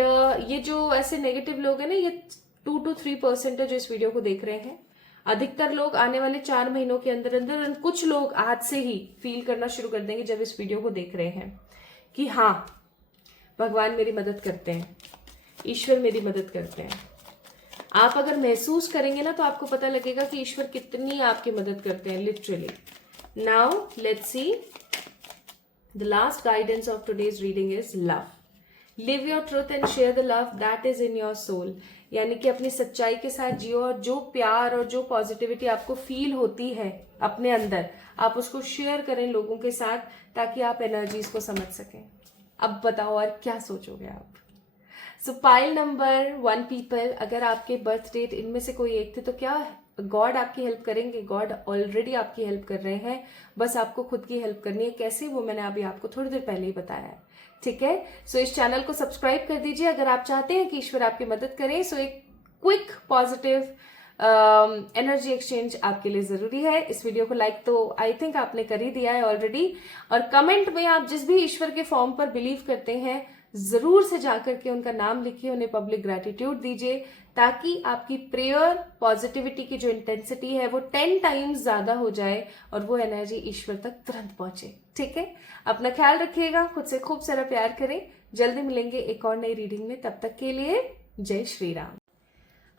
ये जो ऐसे नेगेटिव लोग हैं ना, ये 2 to 3% है जो इस वीडियो को देख रहे हैं। अधिकतर लोग आने वाले 4 महीनों के अंदर अंदर, कुछ लोग आज से ही फील करना शुरू कर देंगे जब इस वीडियो को देख रहे हैं कि हाँ, भगवान मेरी मदद करते हैं, ईश्वर मेरी मदद करते हैं। आप अगर महसूस करेंगे ना तो आपको पता लगेगा कि ईश्वर कितनी आपकी मदद करते हैं, literally. Now let's see the last guidance of today's reading is love. Live your truth and share the love that is in your soul. यानी कि अपनी सच्चाई के साथ जियो, और जो प्यार और जो पॉजिटिविटी आपको फील होती है अपने अंदर, आप उसको शेयर करें लोगों के साथ, ताकि आप एनर्जीज को समझ सकें। अब बताओ और क्या सोचोगे आप? सो पाइल नंबर 1 पीपल, अगर आपके बर्थ डेट इनमें से कोई एक थे तो क्या गॉड आपकी हेल्प करेंगे? गॉड ऑलरेडी आपकी हेल्प कर रहे हैं, बस आपको खुद की हेल्प करनी है। कैसे, वो मैंने अभी आपको थोड़ी देर पहले ही बताया है। ठीक है, सो इस चैनल को सब्सक्राइब कर दीजिए अगर आप चाहते हैं कि ईश्वर आपकी मदद करे। सो एक क्विक पॉजिटिव एनर्जी एक्सचेंज आपके लिए जरूरी है। इस वीडियो को लाइक तो आई थिंक आपने कर ही दिया है ऑलरेडी, और कमेंट में आप जिस भी ईश्वर के फॉर्म पर बिलीव करते हैं जरूर से जाकर के उनका नाम लिखिए, उन्हें पब्लिक ग्रेटिट्यूड दीजिए, ताकि आपकी प्रेयर पॉजिटिविटी की जो इंटेंसिटी है वो 10 टाइम्स ज्यादा हो जाए और वो एनर्जी ईश्वर तक तुरंत पहुंचे। ठीक है, अपना ख्याल रखिएगा, खुद से खूब सारा प्यार करें। जल्दी मिलेंगे एक और नई रीडिंग में, तब तक के लिए जय Shri Ram.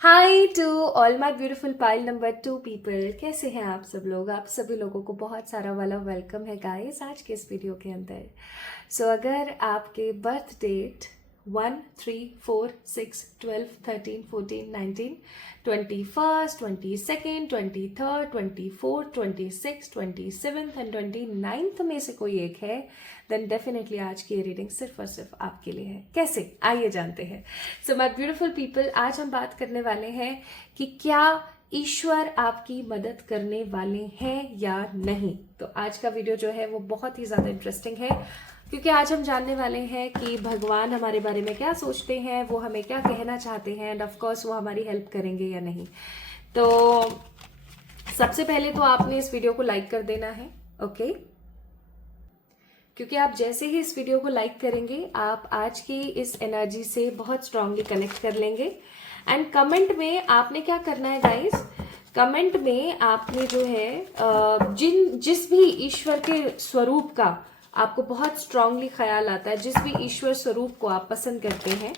Hi to all my beautiful pile number 2 people, कैसे हैं आप सब लोग? आप सभी लोगों को बहुत सारा वाला वेलकम है गाइस आज के इस वीडियो के अंदर। सो अगर आपके birth date 1, 3, 4, 6, 12, 13, 14, 19, 21st, 22nd, 23rd, 24th, 26th, 27th and 29th में से कोई एक है, देन डेफिनेटली आज की ये रीडिंग सिर्फ और सिर्फ आपके लिए है। कैसे, आइए जानते हैं। सो माय ब्यूटीफुल पीपल, आज हम बात करने वाले हैं कि क्या ईश्वर आपकी मदद करने वाले हैं या नहीं। तो आज का वीडियो जो है वो बहुत ही ज्यादा इंटरेस्टिंग है, क्योंकि आज हम जानने वाले हैं कि भगवान हमारे बारे में क्या सोचते हैं, वो हमें क्या कहना चाहते हैं, एंड ऑफ कोर्स वो हमारी हेल्प करेंगे या नहीं। तो सबसे पहले तो आपने इस वीडियो को लाइक कर देना है, ओके? क्योंकि आप जैसे ही इस वीडियो को लाइक करेंगे आप आज की इस एनर्जी से बहुत स्ट्रांगली कनेक्ट कर लेंगे। एंड कमेंट में आपने क्या करना है गाइस, कमेंट में आपने जो है जिस भी ईश्वर के स्वरूप का आपको बहुत स्ट्रांगली ख्याल आता है, जिस भी ईश्वर स्वरूप को आप पसंद करते हैं,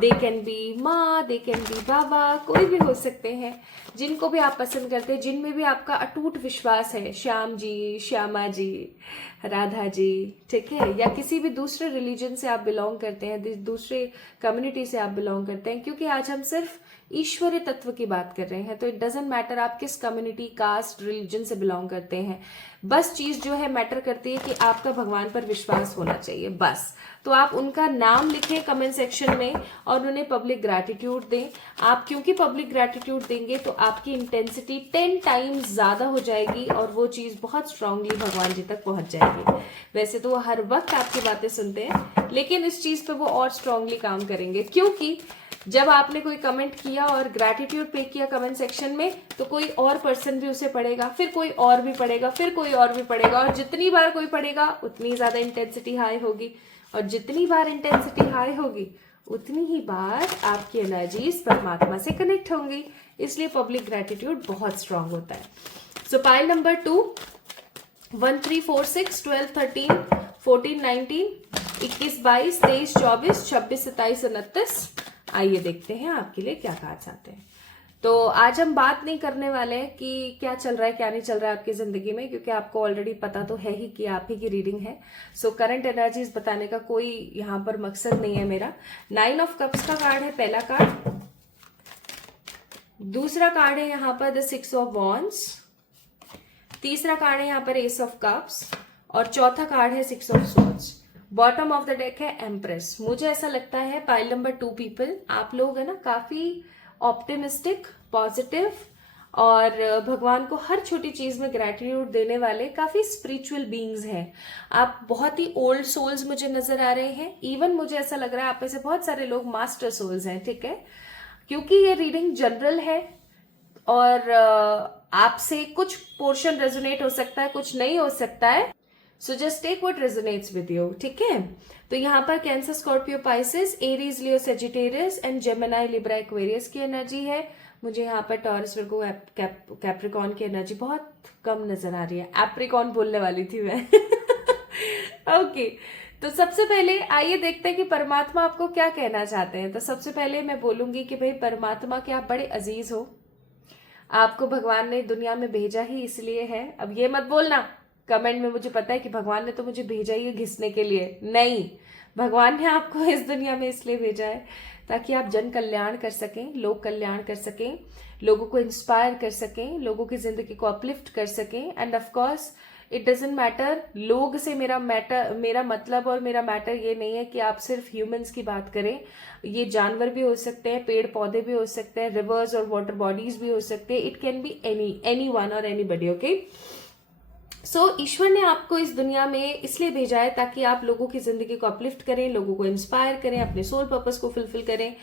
दे कैन बी माँ, दे कैन बी बाबा, कोई भी हो सकते हैं, जिनको भी आप पसंद करते हैं, जिनमें भी आपका अटूट विश्वास है, श्याम जी, श्यामा जी, राधा जी, ठीक है, या किसी भी दूसरे रिलीजन से आप बिलोंग करते हैं, दूसरे कम्युनिटी से आप बिलोंग करते हैं, क्योंकि आज हम सिर्फ ईश्वरीय तत्व की बात कर रहे हैं। तो इट डजेंट मैटर आप किस कम्युनिटी, कास्ट, रिलीजन से बिलोंग करते हैं, बस चीज जो है मैटर करती है कि आपका भगवान पर विश्वास होना चाहिए, बस। तो आप उनका नाम लिखें कमेंट सेक्शन में और उन्हें पब्लिक ग्रैटिट्यूड दें। आप क्योंकि पब्लिक ग्रैटिट्यूड देंगे तो आपकी इंटेंसिटी 10 टाइम्स ज्यादा हो जाएगी और वो चीज बहुत स्ट्रांगली भगवान जी तक पहुंच जाएगी। वैसे तो वो हर वक्त आपकी बातें सुनते हैं, लेकिन इस चीज पे वो और स्ट्रांगली काम करेंगे, क्योंकि जब आपने कोई कमेंट किया और ग्रैटिट्यूड पे किया कमेंट सेक्शन में, तो कोई और पर्सन भी उसे पढ़ेगा, फिर कोई और भी पढ़ेगा, फिर कोई और भी पढ़ेगा, और जितनी बार कोई पढ़ेगा उतनी ज्यादा इंटेंसिटी हाई होगी, और जितनी बार इंटेंसिटी हाई होगी उतनी ही बार आपकी एनर्जीज परमात्मा से कनेक्ट होंगी। इसलिए पब्लिक ग्रैटिट्यूड बहुत स्ट्रांग होता है। सो पाइल नंबर 2, 1, 3, 4, 6, 12, 13, 14, 19, 21, 22, 23, 24, 26, 27, 29। आइए देखते हैं आपके लिए क्या कार्ड्स आते हैं। तो आज हम बात नहीं करने वाले हैं कि क्या चल रहा है क्या नहीं चल रहा है आपकी जिंदगी में, क्योंकि आपको ऑलरेडी पता तो है ही कि आप ही की रीडिंग है। सो करंट एनर्जीज बताने का कोई यहाँ पर मकसद नहीं है मेरा। 9 ऑफ कप्स का कार्ड है पहला कार्ड, दूसरा कार्ड है यहाँ पर द 6 ऑफ वॉन्ड्स, तीसरा कार्ड है यहाँ पर एस ऑफ कप्स, और चौथा कार्ड है 6 of swords. Bottom of the deck है एम्प्रेस। मुझे ऐसा लगता है पाइल नंबर 2 पीपल, आप लोग है ना काफी ऑप्टिमिस्टिक, पॉजिटिव और भगवान को हर छोटी चीज में ग्रेटिट्यूड देने वाले काफी स्पिरिचुअल बीइंग्स हैं। आप बहुत ही ओल्ड सोल्स मुझे नजर आ रहे हैं। इवन मुझे ऐसा लग रहा है आप में से बहुत सारे लोग मास्टर सोल्स हैं, ठीक है, क्योंकि ये रीडिंग जनरल है और आपसे कुछ पोर्शन रेजोनेट हो सकता है, कुछ नहीं हो सकता है। So just take what resonates with you, ठीक है। तो यहाँ पर Cancer, Scorpio, Pisces, Aries, Leo, Sagittarius and Gemini, Libra, Aquarius की एनर्जी है। मुझे यहाँ पर टॉरस, वर्गो, कैप्रिकॉन की एनर्जी बहुत कम नजर आ रही है। एप्रिकॉन बोलने वाली थी मैं। ओके तो सबसे पहले आइए देखते हैं कि परमात्मा आपको क्या कहना चाहते हैं। तो सबसे पहले मैं बोलूंगी कि भाई परमात्मा के आप बड़े अजीज हो, आपको भगवान ने दुनिया में भेजा ही इसलिए है। अब ये मत बोलना कमेंट में, मुझे पता है कि भगवान ने तो मुझे भेजा ही है घिसने के लिए, नहीं, भगवान ने आपको इस दुनिया में इसलिए भेजा है ताकि आप जन कल्याण कर सकें, लोक कल्याण कर सकें, लोगों को इंस्पायर कर सकें, लोगों की जिंदगी को अपलिफ्ट कर सकें। End of course it doesn't matter, लोग से मेरा मतलब और मेरा मैटर ये नहीं है कि आप सिर्फ ह्यूमंस की बात करें। ये जानवर भी हो सकते हैं, पेड़ पौधे भी हो सकते हैं, रिवर्स और वाटर बॉडीज भी हो सकते हैं। It can be any one और एनीबडी, ओके। सो ईश्वर ने आपको इस दुनिया में इसलिए भेजा है ताकि आप लोगों की जिंदगी को अपलिफ्ट करें, लोगों को इंस्पायर करें, अपने सोल पर्पस को फुलफिल करें।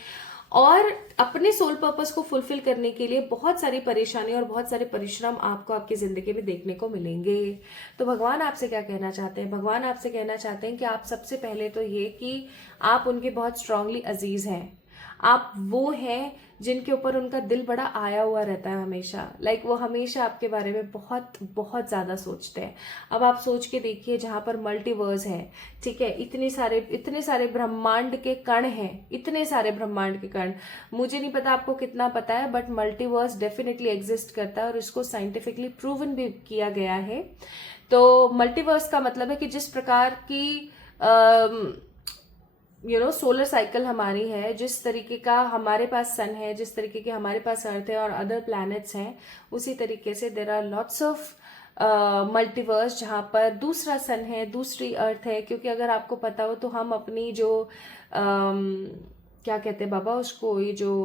और अपने सोल पर्पस को फुलफिल करने के लिए बहुत सारी परेशानी और बहुत सारे परिश्रम आपको आपकी जिंदगी में देखने को मिलेंगे। तो भगवान आपसे क्या कहना चाहते हैं? भगवान आपसे कहना चाहते हैं कि आप सबसे पहले तो ये कि आप उनके बहुत स्ट्रांगली अजीज हैं। आप वो हैं जिनके ऊपर उनका दिल बड़ा आया हुआ रहता है हमेशा। लाइक वो हमेशा आपके बारे में बहुत बहुत ज्यादा सोचते हैं। अब आप सोच के देखिए, जहां पर मल्टीवर्स है, ठीक है, इतने सारे ब्रह्मांड के कण हैं, इतने सारे ब्रह्मांड के कण, मुझे नहीं पता आपको कितना पता है, बट मल्टीवर्स डेफिनेटली एग्जिस्ट करता है और इसको साइंटिफिकली प्रूवन भी किया गया है। तो मल्टीवर्स का मतलब है कि जिस प्रकार की सोलर साइकिल हमारी है, जिस तरीके का हमारे पास सन है, जिस तरीके के हमारे पास अर्थ है और अदर प्लैनेट्स हैं, उसी तरीके से there are lots of multiverse जहां पर दूसरा सन है, दूसरी अर्थ है। क्योंकि अगर आपको पता हो तो हम अपनी जो क्या कहते हैं बाबा उसको, ये जो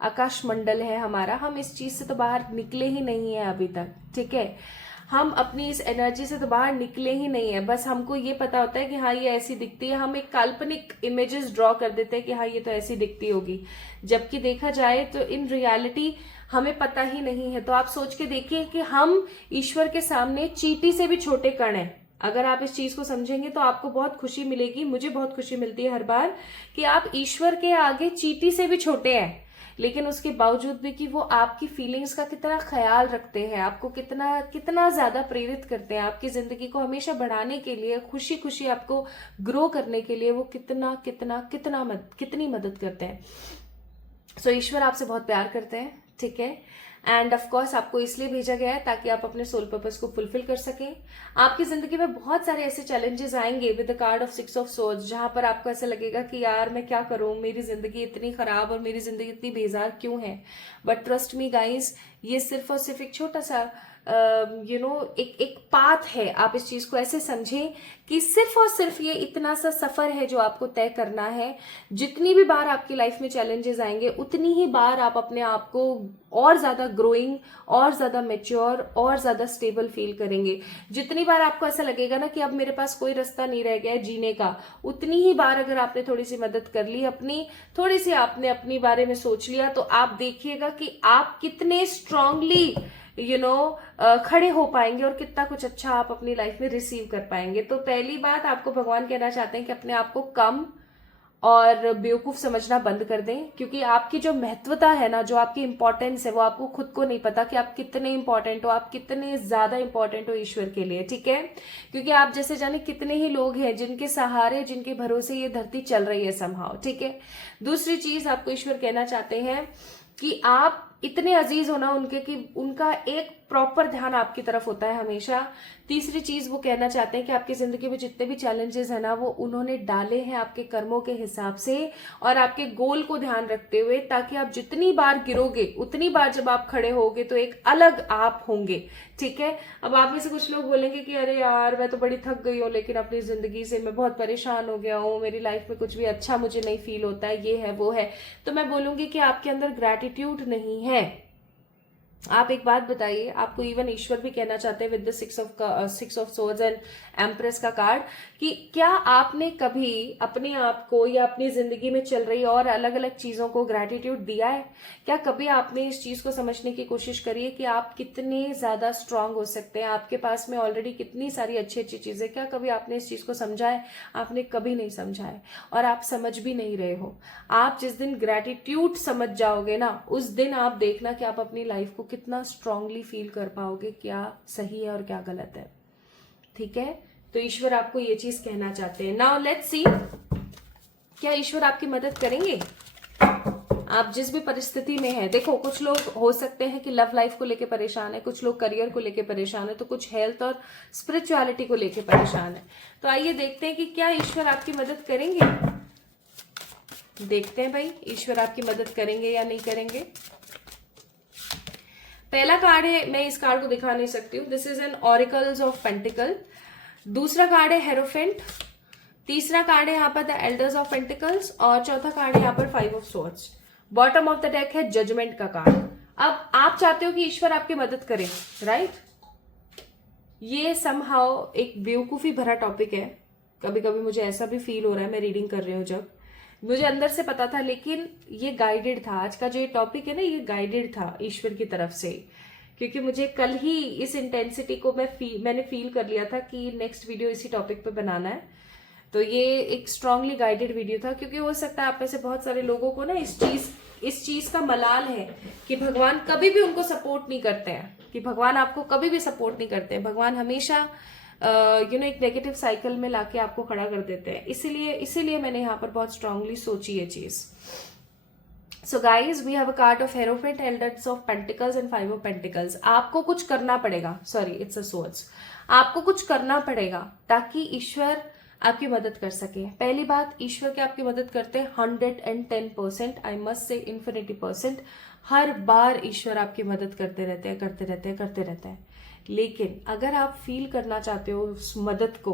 आकाश मंडल है हमारा, हम इस चीज से तो बाहर निकले ही नहीं है अभी तक, ठीक है। हम अपनी इस एनर्जी से तो बाहर निकले ही नहीं है। बस हमको ये पता होता है कि हाँ ये ऐसी दिखती है, हम एक काल्पनिक इमेजेस ड्रॉ कर देते हैं कि हाँ ये तो ऐसी दिखती होगी, जबकि देखा जाए तो इन रियलिटी हमें पता ही नहीं है। तो आप सोच के देखिए कि हम ईश्वर के सामने चींटी से भी छोटे कण हैं। अगर आप इस चीज को समझेंगे तो आपको बहुत खुशी मिलेगी, मुझे बहुत खुशी मिलती है हर बार कि आप ईश्वर के आगे चींटी से भी छोटे हैं, लेकिन उसके बावजूद भी कि वो आपकी फीलिंग्स का कितना ख्याल रखते हैं, आपको कितना ज्यादा प्रेरित करते हैं, आपकी जिंदगी को हमेशा बढ़ाने के लिए, खुशी खुशी आपको ग्रो करने के लिए वो कितनी मदद करते हैं। सो ईश्वर आपसे बहुत प्यार करते हैं, ठीक है। एंड ऑफ कोर्स आपको इसलिए भेजा गया है ताकि आप अपने सोल पर्पस को फुलफिल कर सकें। आपकी जिंदगी में बहुत सारे ऐसे चैलेंजेस आएंगे with the card of 6 of swords, जहां पर आपको ऐसा लगेगा कि यार मैं क्या करूं, मेरी जिंदगी इतनी खराब और मेरी जिंदगी इतनी बेजार क्यों है। बट ट्रस्ट मी गाइज, ये सिर्फ और सिर्फ एक छोटा सा एक पाथ है। आप इस चीज को ऐसे समझें कि सिर्फ और सिर्फ ये इतना सा सफर है जो आपको तय करना है। जितनी भी बार आपकी लाइफ में चैलेंजेस आएंगे, उतनी ही बार आप अपने आप को और ज्यादा ग्रोइंग, और ज्यादा मेच्योर, और ज्यादा स्टेबल फील करेंगे। जितनी बार आपको ऐसा लगेगा ना कि अब मेरे पास कोई रास्ता नहीं रह गया है जीने का, उतनी ही बार अगर आपने थोड़ी सी मदद कर ली, आपने अपनी बारे में सोच लिया, तो आप देखिएगा कि आप कितने स्ट्रांगली खड़े हो पाएंगे और कितना कुछ अच्छा आप अपनी लाइफ में रिसीव कर पाएंगे। तो पहली बात आपको भगवान कहना चाहते हैं कि अपने आप को कम और बेवकूफ समझना बंद कर दें, क्योंकि आपकी जो महत्वता है ना, जो आपकी इंपॉर्टेंस है, वो आपको खुद को नहीं पता कि आप कितने इंपॉर्टेंट हो, आप कितने ज्यादा इंपॉर्टेंट हो ईश्वर के लिए, ठीक है। क्योंकि आप जैसे जाने कितने ही लोग हैं जिनके सहारे, जिनके भरोसे ये धरती चल रही है समहाउ, ठीक है। दूसरी चीज आपको ईश्वर कहना चाहते हैं कि आप इतने अजीज हो ना उनके कि उनका एक प्रॉपर ध्यान आपकी तरफ होता है हमेशा। तीसरी चीज वो कहना चाहते हैं कि आपकी जिंदगी में जितने भी चैलेंजेस है ना, वो उन्होंने डाले हैं आपके कर्मों के हिसाब से और आपके गोल को ध्यान रखते हुए, ताकि आप जितनी बार गिरोगे उतनी बार जब आप खड़े होगे तो एक अलग आप होंगे। ठीक है। अब आप में से कुछ लोग बोलेंगे कि अरे यार मैं तो बड़ी थक गई हूँ, लेकिन अपनी जिंदगी से मैं बहुत परेशान हो गया हूँ, मेरी लाइफ में कुछ भी अच्छा मुझे नहीं फील होता है, ये है वो है। तो मैं बोलूंगी कि आपके अंदर ग्रैटिट्यूड नहीं है। आप एक बात बताइए, आपको इवन ईश्वर भी कहना चाहते हैं with the six of swords and empress का कार्ड, कि क्या आपने कभी अपने आप को या अपनी जिंदगी में चल रही और अलग अलग चीजों को ग्रैटिट्यूड दिया है? क्या कभी आपने इस चीज को समझने की कोशिश करी है कि आप कितने ज्यादा स्ट्रांग हो सकते हैं, आपके पास में ऑलरेडी कितनी सारी अच्छी अच्छी चीजें? क्या कभी आपने इस चीज को समझा है? आपने कभी नहीं समझा है और आप समझ भी नहीं रहे हो। आप जिस दिन ग्रैटिट्यूड समझ जाओगे ना, उस दिन आप देखना कि आप अपनी लाइफ को कितना स्ट्रांगली फील कर पाओगे, क्या सही है और क्या गलत है। ठीक है। तो ईश्वर आपको ये चीज कहना चाहते हैं। नाउ लेट्स सी, क्या ईश्वर आपकी मदद करेंगे आप जिस भी परिस्थिति में है? देखो, कुछ लोग हो सकते हैं कि लव लाइफ को लेके परेशान है, कुछ लोग करियर को लेके परेशान है, तो कुछ हेल्थ और स्पिरिचुअलिटी को लेके परेशान है। तो आइए देखते हैं कि क्या ईश्वर आपकी मदद करेंगे। देखते हैं भाई, ईश्वर आपकी मदद करेंगे या नहीं करेंगे। पहला कार्ड है, मैं इस कार्ड को दिखा नहीं सकती हूँ, this is an auricles of pentacle. दूसरा कार्ड है हेरोफेंट। तीसरा कार्ड है यहाँ पर द एल्डर्स ऑफ पेंटिकल्स और चौथा कार्ड है यहाँ पर 5 of swords. Bottom of the deck है जजमेंट का कार्ड। अब आप चाहते हो कि ईश्वर आपकी मदद करे, राइट? ये समहाउ एक बेवकूफी भरा टॉपिक है। कभी कभी मुझे ऐसा भी फील हो रहा है, मैं रीडिंग कर रही हूँ जब, मुझे अंदर से पता था, लेकिन ये गाइडेड था। आज का जो ये टॉपिक है ना, ये गाइडेड था ईश्वर की तरफ से, क्योंकि मुझे कल ही इस इंटेंसिटी को मैंने फील कर लिया था कि नेक्स्ट वीडियो इसी टॉपिक पे बनाना है। तो ये एक स्ट्रांगली गाइडेड वीडियो था, क्योंकि हो सकता है आप में से बहुत सारे लोगों को ना इस चीज का मलाल है कि भगवान कभी भी उनको सपोर्ट नहीं करते हैं, कि भगवान आपको कभी भी सपोर्ट नहीं करते हैं। भगवान हमेशा एक नेगेटिव साइकिल में लाके आपको खड़ा कर देते हैं। इसीलिए मैंने यहाँ पर बहुत स्ट्रांगली सोची ये चीज। So guys, we have a card of hierophant, elders of pentacles and 5 of pentacles. आपको कुछ करना पड़ेगा, सॉरी इट्स अ सोर्ड्स। आपको कुछ करना पड़ेगा ताकि ईश्वर आपकी मदद कर सके। पहली बात, ईश्वर के आपकी मदद करते हैं 110%, आई मस्ट से इन्फिनिटी%। हर बार ईश्वर आपकी मदद करते रहते हैं। लेकिन अगर आप फील करना चाहते हो उस मदद को,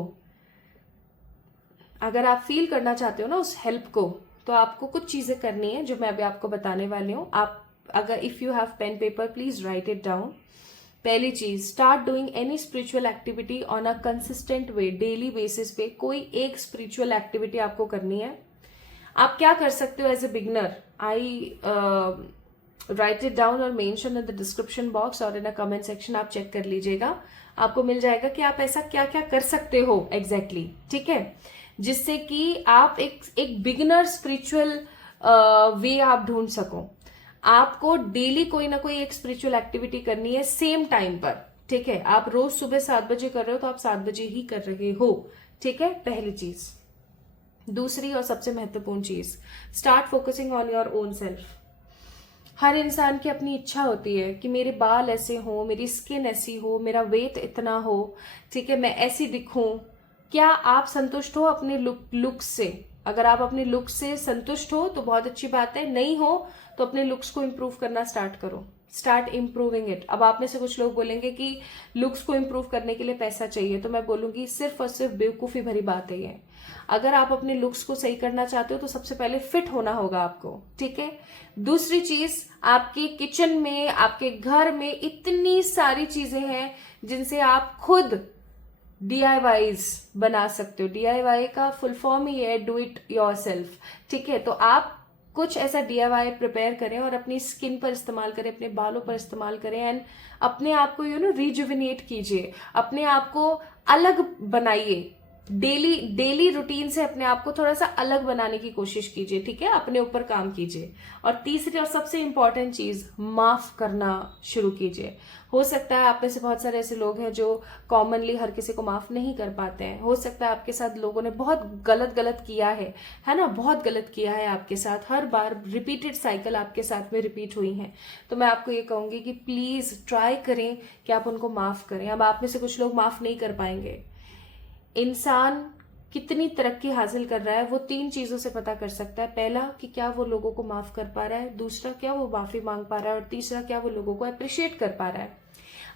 अगर आप फील करना चाहते हो ना उस हेल्प को, तो आपको कुछ चीजें करनी है जो मैं अभी आपको बताने वाली हूँ। आप अगर if you have pen paper, please write it down. पहली चीज, start doing any spiritual activity on a consistent way. Daily basis पे कोई एक स्पिरिचुअल एक्टिविटी आपको करनी है। आप क्या कर सकते हो as a beginner? I write it down और mention in the description box और इन अ कमेंट सेक्शन, आप चेक कर लीजिएगा, आपको मिल जाएगा कि आप ऐसा क्या क्या कर सकते हो एग्जैक्टली। ठीक है, जिससे कि आप एक बिगिनर स्पिरिचुअल वे आप ढूंढ सको। आपको डेली कोई ना कोई एक स्पिरिचुअल एक्टिविटी करनी है सेम टाइम पर। ठीक है, आप रोज सुबह 7 बजे कर रहे हो तो आप 7 बजे ही कर रहे हो। ठीक है, पहली चीज। दूसरी और सबसे महत्वपूर्ण चीज, start focusing on your own self. हर इंसान की अपनी इच्छा होती है कि मेरे बाल ऐसे हो, मेरी स्किन ऐसी हो, मेरा वेट इतना हो, ठीक है, मैं ऐसी दिखूं। क्या आप संतुष्ट हो अपने लुक्स से? अगर आप अपने लुक्स से संतुष्ट हो तो बहुत अच्छी बात है, नहीं हो तो अपने लुक्स को इम्प्रूव करना स्टार्ट करो। Start improving it. अब आप में से कुछ लोग बोलेंगे कि लुक्स को इम्प्रूव करने के लिए पैसा चाहिए, तो मैं बोलूंगी सिर्फ और सिर्फ बेवकूफी भरी बात है ये। अगर आप अपने लुक्स को सही करना चाहते हो तो सबसे पहले फिट होना होगा आपको। ठीक है, दूसरी चीज, आपके किचन में, आपके घर में इतनी सारी चीजें हैं जिनसे आप खुद DIYs बना सकते हो। DIY का फुल फॉर्म ही है डू इट योरसेल्फ। ठीक है, तो आप कुछ ऐसा DIY प्रिपेयर करें और अपनी स्किन पर इस्तेमाल करें, अपने बालों पर इस्तेमाल करें एंड अपने आप को रिजुविनेट कीजिए, अपने आप को अलग बनाइए। डेली रूटीन से अपने आप को थोड़ा सा अलग बनाने की कोशिश कीजिए, ठीक है, अपने ऊपर काम कीजिए। और तीसरी और सबसे इंपॉर्टेंट चीज, माफ करना शुरू कीजिए। हो सकता है आप में से बहुत सारे ऐसे लोग हैं जो कॉमनली हर किसी को माफ नहीं कर पाते हैं। हो सकता है आपके साथ लोगों ने बहुत गलत किया है ना, बहुत गलत किया है आपके साथ, हर बार रिपीटेड साइकिल आपके साथ में रिपीट हुई है। तो मैं आपको ये कहूंगी कि प्लीज ट्राई करें कि आप उनको माफ करें। अब आप में से कुछ लोग माफ नहीं कर पाएंगे। इंसान कितनी तरक्की हासिल कर रहा है वो 3 चीजों से पता कर सकता है। पहला कि क्या वो लोगों को माफ कर पा रहा है, दूसरा क्या वो माफी मांग पा रहा है, और तीसरा क्या वो लोगों को अप्रिशिएट कर पा रहा है।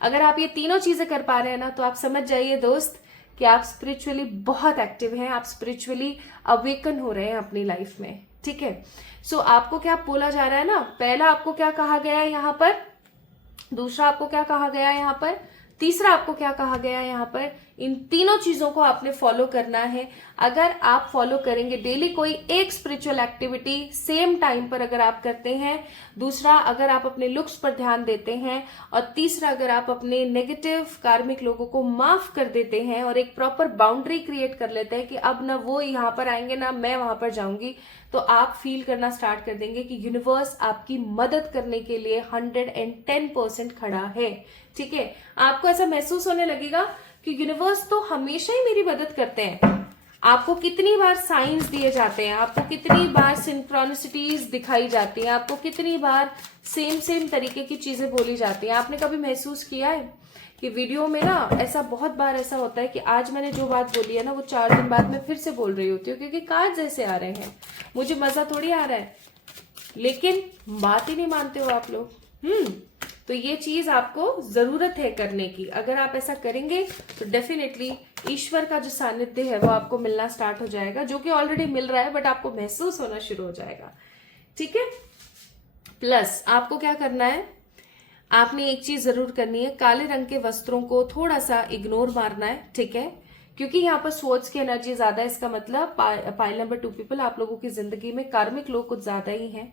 अगर आप ये तीनों चीजें कर पा रहे हैं ना, तो आप समझ जाइए दोस्त कि आप स्पिरिचुअली बहुत एक्टिव हैं, आप स्पिरिचुअली अवेकन हो रहे हैं अपनी लाइफ में, ठीक है। सो आपको क्या बोला जा रहा है ना, पहला आपको क्या कहा गया है यहाँ पर, दूसरा आपको क्या कहा गया है यहाँ पर, तीसरा आपको क्या कहा गया है यहाँ पर। इन तीनों चीजों को आपने फॉलो करना है। अगर आप फॉलो करेंगे डेली कोई एक स्पिरिचुअल एक्टिविटी सेम टाइम पर अगर आप करते हैं, दूसरा अगर आप अपने लुक्स पर ध्यान देते हैं, और तीसरा अगर आप अपने नेगेटिव कार्मिक लोगों को माफ कर देते हैं और एक प्रॉपर बाउंड्री क्रिएट कर लेते हैं कि अब ना वो यहाँ पर आएंगे ना मैं वहां पर जाऊंगी, तो आप फील करना स्टार्ट कर देंगे कि यूनिवर्स आपकी मदद करने के लिए 110% खड़ा है, ठीक है। आपको ऐसा महसूस होने लगेगा कि यूनिवर्स तो हमेशा ही मेरी मदद करते हैं। आपको कितनी बार साइंस दिए जाते हैं, आपको कितनी बार सिंक्रोनिसिटीज दिखाई जाती हैं, आपको कितनी बार सेम तरीके की चीजें बोली जाती हैं। आपने कभी महसूस किया है कि वीडियो में ना ऐसा बहुत बार ऐसा होता है कि आज मैंने जो बात बोली है ना वो 4 दिन बाद मैं फिर से बोल रही होती हूँ, क्योंकि कार्ड जैसे आ रहे हैं, मुझे मजा थोड़ी आ रहा है, लेकिन बात ही नहीं मानते हो आप लोग। तो ये चीज आपको जरूरत है करने की। अगर आप ऐसा करेंगे तो डेफिनेटली ईश्वर का जो सानिध्य है वो आपको मिलना स्टार्ट हो जाएगा, जो कि ऑलरेडी मिल रहा है, बट आपको महसूस होना शुरू हो जाएगा, ठीक है। प्लस आपको क्या करना है, आपने एक चीज जरूर करनी है, काले रंग के वस्त्रों को थोड़ा सा इग्नोर मारना है, ठीक है, क्योंकि यहाँ पर स्वर्ड्स की एनर्जी ज्यादा है। इसका मतलब पाइल नंबर 2 पीपल, आप लोगों की जिंदगी में कार्मिक लोग कुछ ज्यादा ही हैं।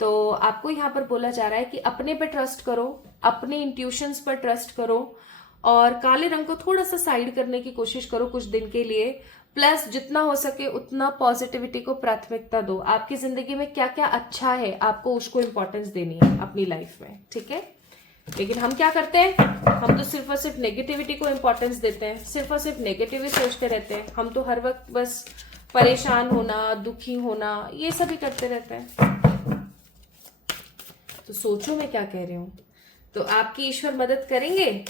तो आपको यहाँ पर बोला जा रहा है कि अपने पे ट्रस्ट करो, अपने इंट्यूशंस पर ट्रस्ट करो, और काले रंग को थोड़ा सा साइड करने की कोशिश करो कुछ दिन के लिए। प्लस जितना हो सके उतना पॉजिटिविटी को प्राथमिकता दो। आपकी जिंदगी में क्या क्या अच्छा है आपको उसको इंपॉर्टेंस देनी है अपनी लाइफ में, ठीक है। लेकिन हम क्या करते हैं, हम तो सिर्फ और सिर्फ नेगेटिविटी को इंपॉर्टेंस देते हैं, सिर्फ और सिर्फ नेगेटिव ही सोचते रहते हैं। हम तो हर वक्त बस परेशान होना, दुखी होना, ये सब ही करते रहते हैं। तो सोचो मैं क्या कह रही हूं। तो आपकी ईश्वर मदद करेंगे,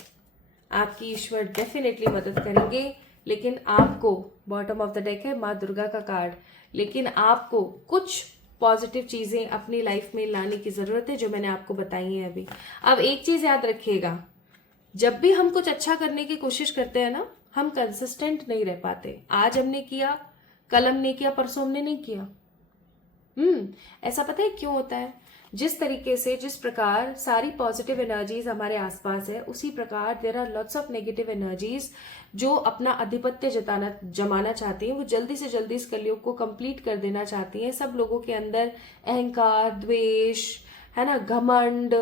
आपकी ईश्वर डेफिनेटली मदद करेंगे, लेकिन आपको, बॉटम ऑफ द डेक है माँ दुर्गा का कार्ड, लेकिन आपको कुछ पॉजिटिव चीजें अपनी लाइफ में लाने की जरूरत है जो मैंने आपको बताई है अभी। अब एक चीज याद रखिएगा, जब भी हम कुछ अच्छा करने की कोशिश करते हैं ना, हम कंसिस्टेंट नहीं रह पाते। आज हमने किया, कल हमने किया, परसों हमने नहीं किया। ऐसा पता है क्यों होता है? जिस तरीके से, जिस प्रकार सारी पॉजिटिव एनर्जीज हमारे आसपास है, उसी प्रकार there are lots of negative energies जो अपना आधिपत्य जमाना चाहती हैं। वो जल्दी से जल्दी इस कलयुग को कंप्लीट कर देना चाहती हैं। सब लोगों के अंदर अहंकार, द्वेष, है ना, घमंड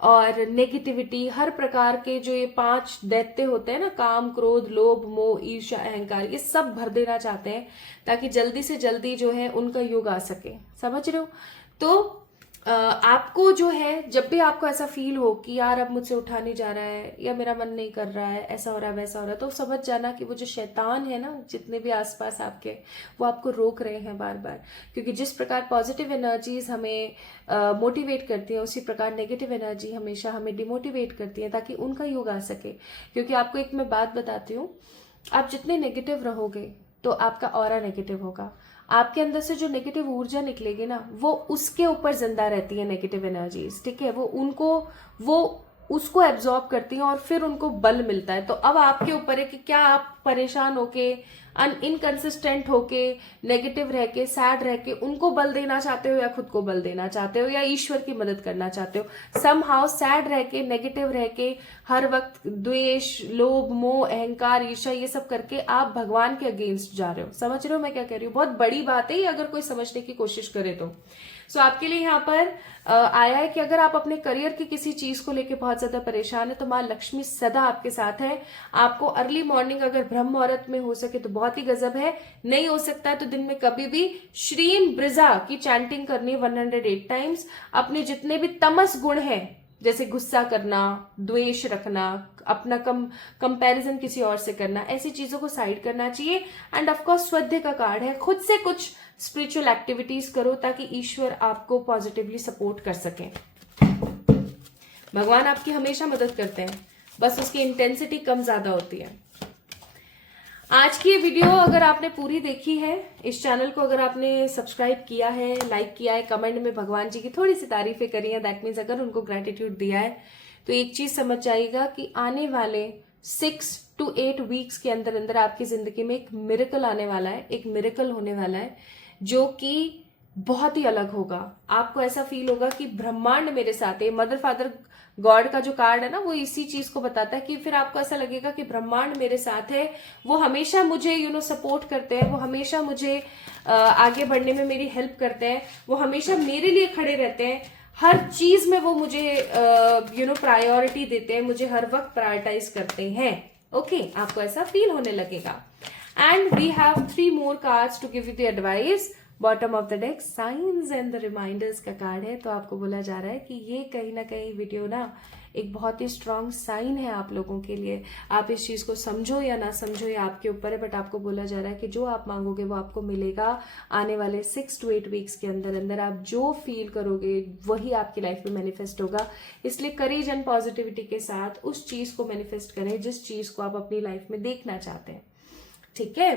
और नेगेटिविटी, हर प्रकार के जो ये 5 दैत्य होते हैं ना, काम, क्रोध, लोभ, मोह, ईर्ष्या, अहंकार, ये सब भर देना चाहते हैं ताकि जल्दी से जल्दी जो है उनका युग आ सके। समझ रहे हो? तो आपको जो है, जब भी आपको ऐसा फील हो कि यार अब मुझसे उठा नहीं जा रहा है, या मेरा मन नहीं कर रहा है, ऐसा हो रहा है, वैसा हो रहा है, तो समझ जाना कि वो जो शैतान है ना, जितने भी आसपास आपके, वो आपको रोक रहे हैं बार बार। क्योंकि जिस प्रकार पॉजिटिव एनर्जीज हमें मोटिवेट करती है, उसी प्रकार नेगेटिव एनर्जी हमेशा हमें डिमोटिवेट करती है, ताकि उनका युग आ सके। क्योंकि आपको एक मैं बात बताती हूँ, आप जितने नेगेटिव रहोगे तो आपका ऑरा नेगेटिव होगा। आपके अंदर से जो नेगेटिव ऊर्जा निकलेगी ना, वो उसके ऊपर जिंदा रहती है नेगेटिव एनर्जीज, ठीक है। वो उसको एब्जॉर्ब करती हैं और फिर उनको बल मिलता है। तो अब आपके ऊपर है कि क्या आप परेशान होके, इनकंसिस्टेंट होके, नेगेटिव रह के, सैड रह के उनको बल देना चाहते हो, या खुद को बल देना चाहते हो, या ईश्वर की मदद करना चाहते हो। समहाउ सैड रह के, नेगेटिव रह के, हर वक्त द्वेष, लोभ, मोह, अहंकार, ईर्ष्या, ये सब करके आप भगवान के अगेंस्ट जा रहे हो। समझ रहे हो मैं क्या कह रही हूँ? बहुत बड़ी बात है ये, अगर कोई समझने की कोशिश करे तो। सो आपके लिए यहाँ पर आया है कि अगर आप अपने करियर की किसी चीज को लेकर बहुत ज्यादा परेशान है, तो माँ लक्ष्मी सदा आपके साथ है। आपको अर्ली मॉर्निंग अगर ब्रह्म मुहूर्त में हो सके तो बहुत बहुत ही गजब है। नहीं हो सकता है तो दिन में कभी भी श्रीम ब्रिजा की चैंटिंग करनी 108 टाइम्स। अपने जितने भी तमस गुण हैं, जैसे गुस्सा करना, द्वेष रखना, अपना कंपैरिजन किसी और से करना, ऐसी चीजों को साइड करना चाहिए। एंड ऑफ कोर्स स्वाध्याय का कार्ड है, खुद से कुछ स्पिरिचुअल एक्टिविटीज करो ताकि ईश्वर आपको पॉजिटिवली सपोर्ट कर सके। भगवान आपकी हमेशा मदद करते हैं, बस उसकी इंटेंसिटी कम ज्यादा होती है। आज की ये वीडियो अगर आपने पूरी देखी है, इस चैनल को अगर आपने सब्सक्राइब किया है, लाइक किया है, कमेंट में भगवान जी की थोड़ी सी तारीफें करी है, दैट मीन्स अगर उनको ग्रेटिट्यूड दिया है, तो एक चीज समझ जाइएगा कि आने वाले 6 to 8 वीक्स के अंदर अंदर आपकी जिंदगी में एक मिरेकल आने वाला है, एक मिरेकल होने वाला है जो कि बहुत ही अलग होगा। आपको ऐसा फील होगा कि ब्रह्मांड मेरे साथ है। मदर फादर गॉड का जो कार्ड है ना, वो इसी चीज को बताता है कि फिर आपको ऐसा लगेगा कि ब्रह्मांड मेरे साथ है, वो हमेशा मुझे सपोर्ट करते हैं, वो हमेशा मुझे आगे बढ़ने में मेरी हेल्प करते हैं, वो हमेशा मेरे लिए खड़े रहते हैं, हर चीज में वो मुझे प्रायोरिटी देते हैं, मुझे हर वक्त प्रायोरिटाइज करते हैं। ओके, आपको ऐसा फील होने लगेगा। And we have 3 more cards to give you the advice. Bottom of the deck science and the reminders का कार्ड है। तो आपको बोला जा रहा है कि ये कहीं ना कहीं वीडियो ना एक बहुत ही स्ट्रांग साइन है आप लोगों के लिए। आप इस चीज को समझो या ना समझो, ये आपके ऊपर है, बट आपको बोला जा रहा है कि जो आप मांगोगे वो आपको मिलेगा। आने वाले 6 to 8 वीक्स के अंदर अंदर आप जो फील करोगे वही आपकी लाइफ में मैनिफेस्ट होगा। इसलिए करेज एंड पॉजिटिविटी के साथ उस चीज को मैनिफेस्ट करें जिस चीज को आप अपनी लाइफ में देखना चाहते हैं। ठीक है,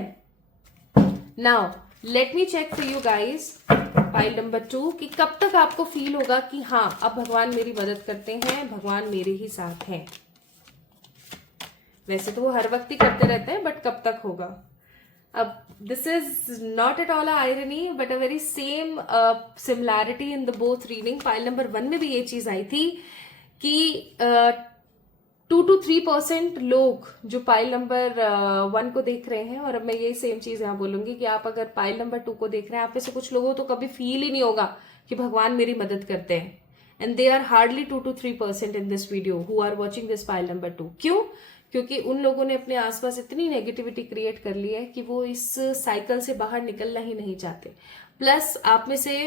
now let me check for you guys pile number 2 कि कब तक आपको फील होगा कि हाँ अब भगवान मेरी मदद करते हैं, भगवान मेरे ही साथ हैं। वैसे तो वो हर वक्त ही करते रहते हैं, बट कब तक होगा। अब this is not at all irony but a very same similarity in the both reading. Pile number 1 में भी ये चीज आई थी कि 2 to 3% लोग जो पाइल नंबर 1 को देख रहे हैं, और अब मैं ये सेम चीज यहाँ बोलूंगी कि आप अगर पाइल नंबर 2 को देख रहे हैं, आप में से कुछ लोगों तो कभी फील ही नहीं होगा कि भगवान मेरी मदद करते हैं। And they are hardly 2 to 3% in this video who are watching this pile number 2। क्यों? क्योंकि उन लोगों ने अपने आसपास इतनी नेगेटिविटी क्रिएट कर ली है कि वो इस साइकिल से बाहर निकलना ही नहीं चाहते। प्लस आप में से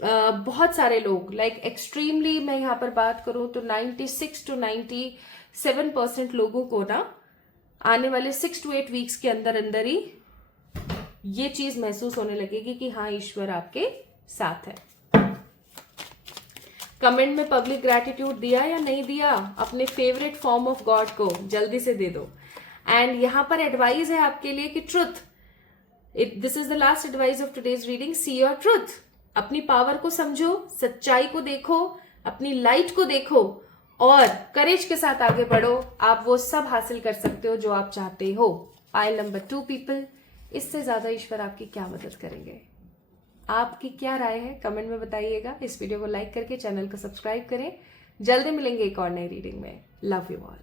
बहुत सारे लोग लाइक एक्सट्रीमली मैं यहाँ पर बात करूं तो 96 to 97% लोगों को ना आने वाले 6 to 8 वीक्स के अंदर अंदर ही ये चीज महसूस होने लगेगी कि हाँ ईश्वर आपके साथ है। कमेंट में पब्लिक ग्रैटिट्यूड दिया या नहीं दिया, अपने फेवरेट फॉर्म ऑफ गॉड को जल्दी से दे दो। एंड यहां पर एडवाइस है आपके लिए कि truth, this is the last advice of today's reading, see your truth. अपनी पावर को समझो, सच्चाई को देखो, अपनी लाइट को देखो और करेज के साथ आगे बढ़ो। आप वो सब हासिल कर सकते हो जो आप चाहते हो। पाइल नंबर 2 पीपल, इससे ज्यादा ईश्वर आपकी क्या मदद करेंगे? आपकी क्या राय है कमेंट में बताइएगा। इस वीडियो को लाइक करके चैनल को सब्सक्राइब करें। जल्दी मिलेंगे एक और नई रीडिंग में। Love you all.